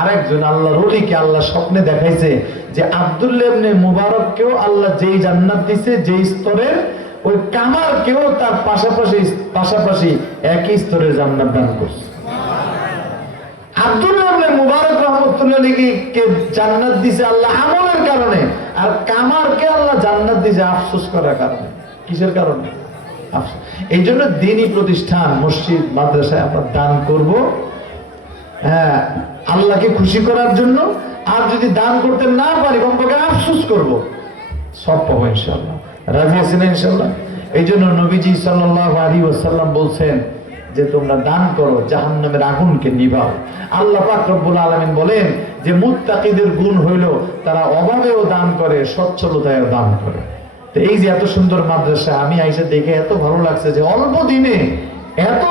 আরেকজন আল্লাহর ওলিকে আল্লাহ স্বপ্নে দেখাইছে যে আব্দুল্লাহ ইবনে মুবারককেও আল্লাহ যেই জান্নাত দিছে, যেই স্তরের, ওই কামারকেও তার পাশাপাশি একই স্তরের জান্নাত দান করছে। আব্দুল্লাহ ইবনে মুবারক রাহমাতুল্লাহ আলাইহিকে জান্নাত দিছে আল্লাহ আমলের কারণে, আর কামারকে আল্লাহ জান্নাত দিছে আফসোস করার কারণে। কিসের কারণে? আফসোস। এই জন্য দ্বীনি প্রতিষ্ঠান, মসজিদ, মাদ্রাসায় আমরা দান করব, হ্যাঁ, আল্লাহকে খুশি করার জন্য। আর যদি দান করতে না পারি কমপক্ষে আফসোস করব, সব পাবো ইনশাআল্লাহ। রাজি আছেন ইনশাআল্লাহ? এই জন্য নবীজি সাল্লাল্লাহু আলাইহি ওয়াসাল্লাম বলছেন যে তোমরা দান করো, জাহান্নামের আগুনকে নিভাও। আল্লাহ পাক রব্বুল আলামিন বলেন যে মুত্তাকিদের গুণ হইল তারা অভাবেও দান করে, সচ্ছলতায়ও দান করে। তো এই যে এত সুন্দর মাদ্রাসা, আমি আইসা দেখে এত ভালো লাগছে যে অল্প দিনে এত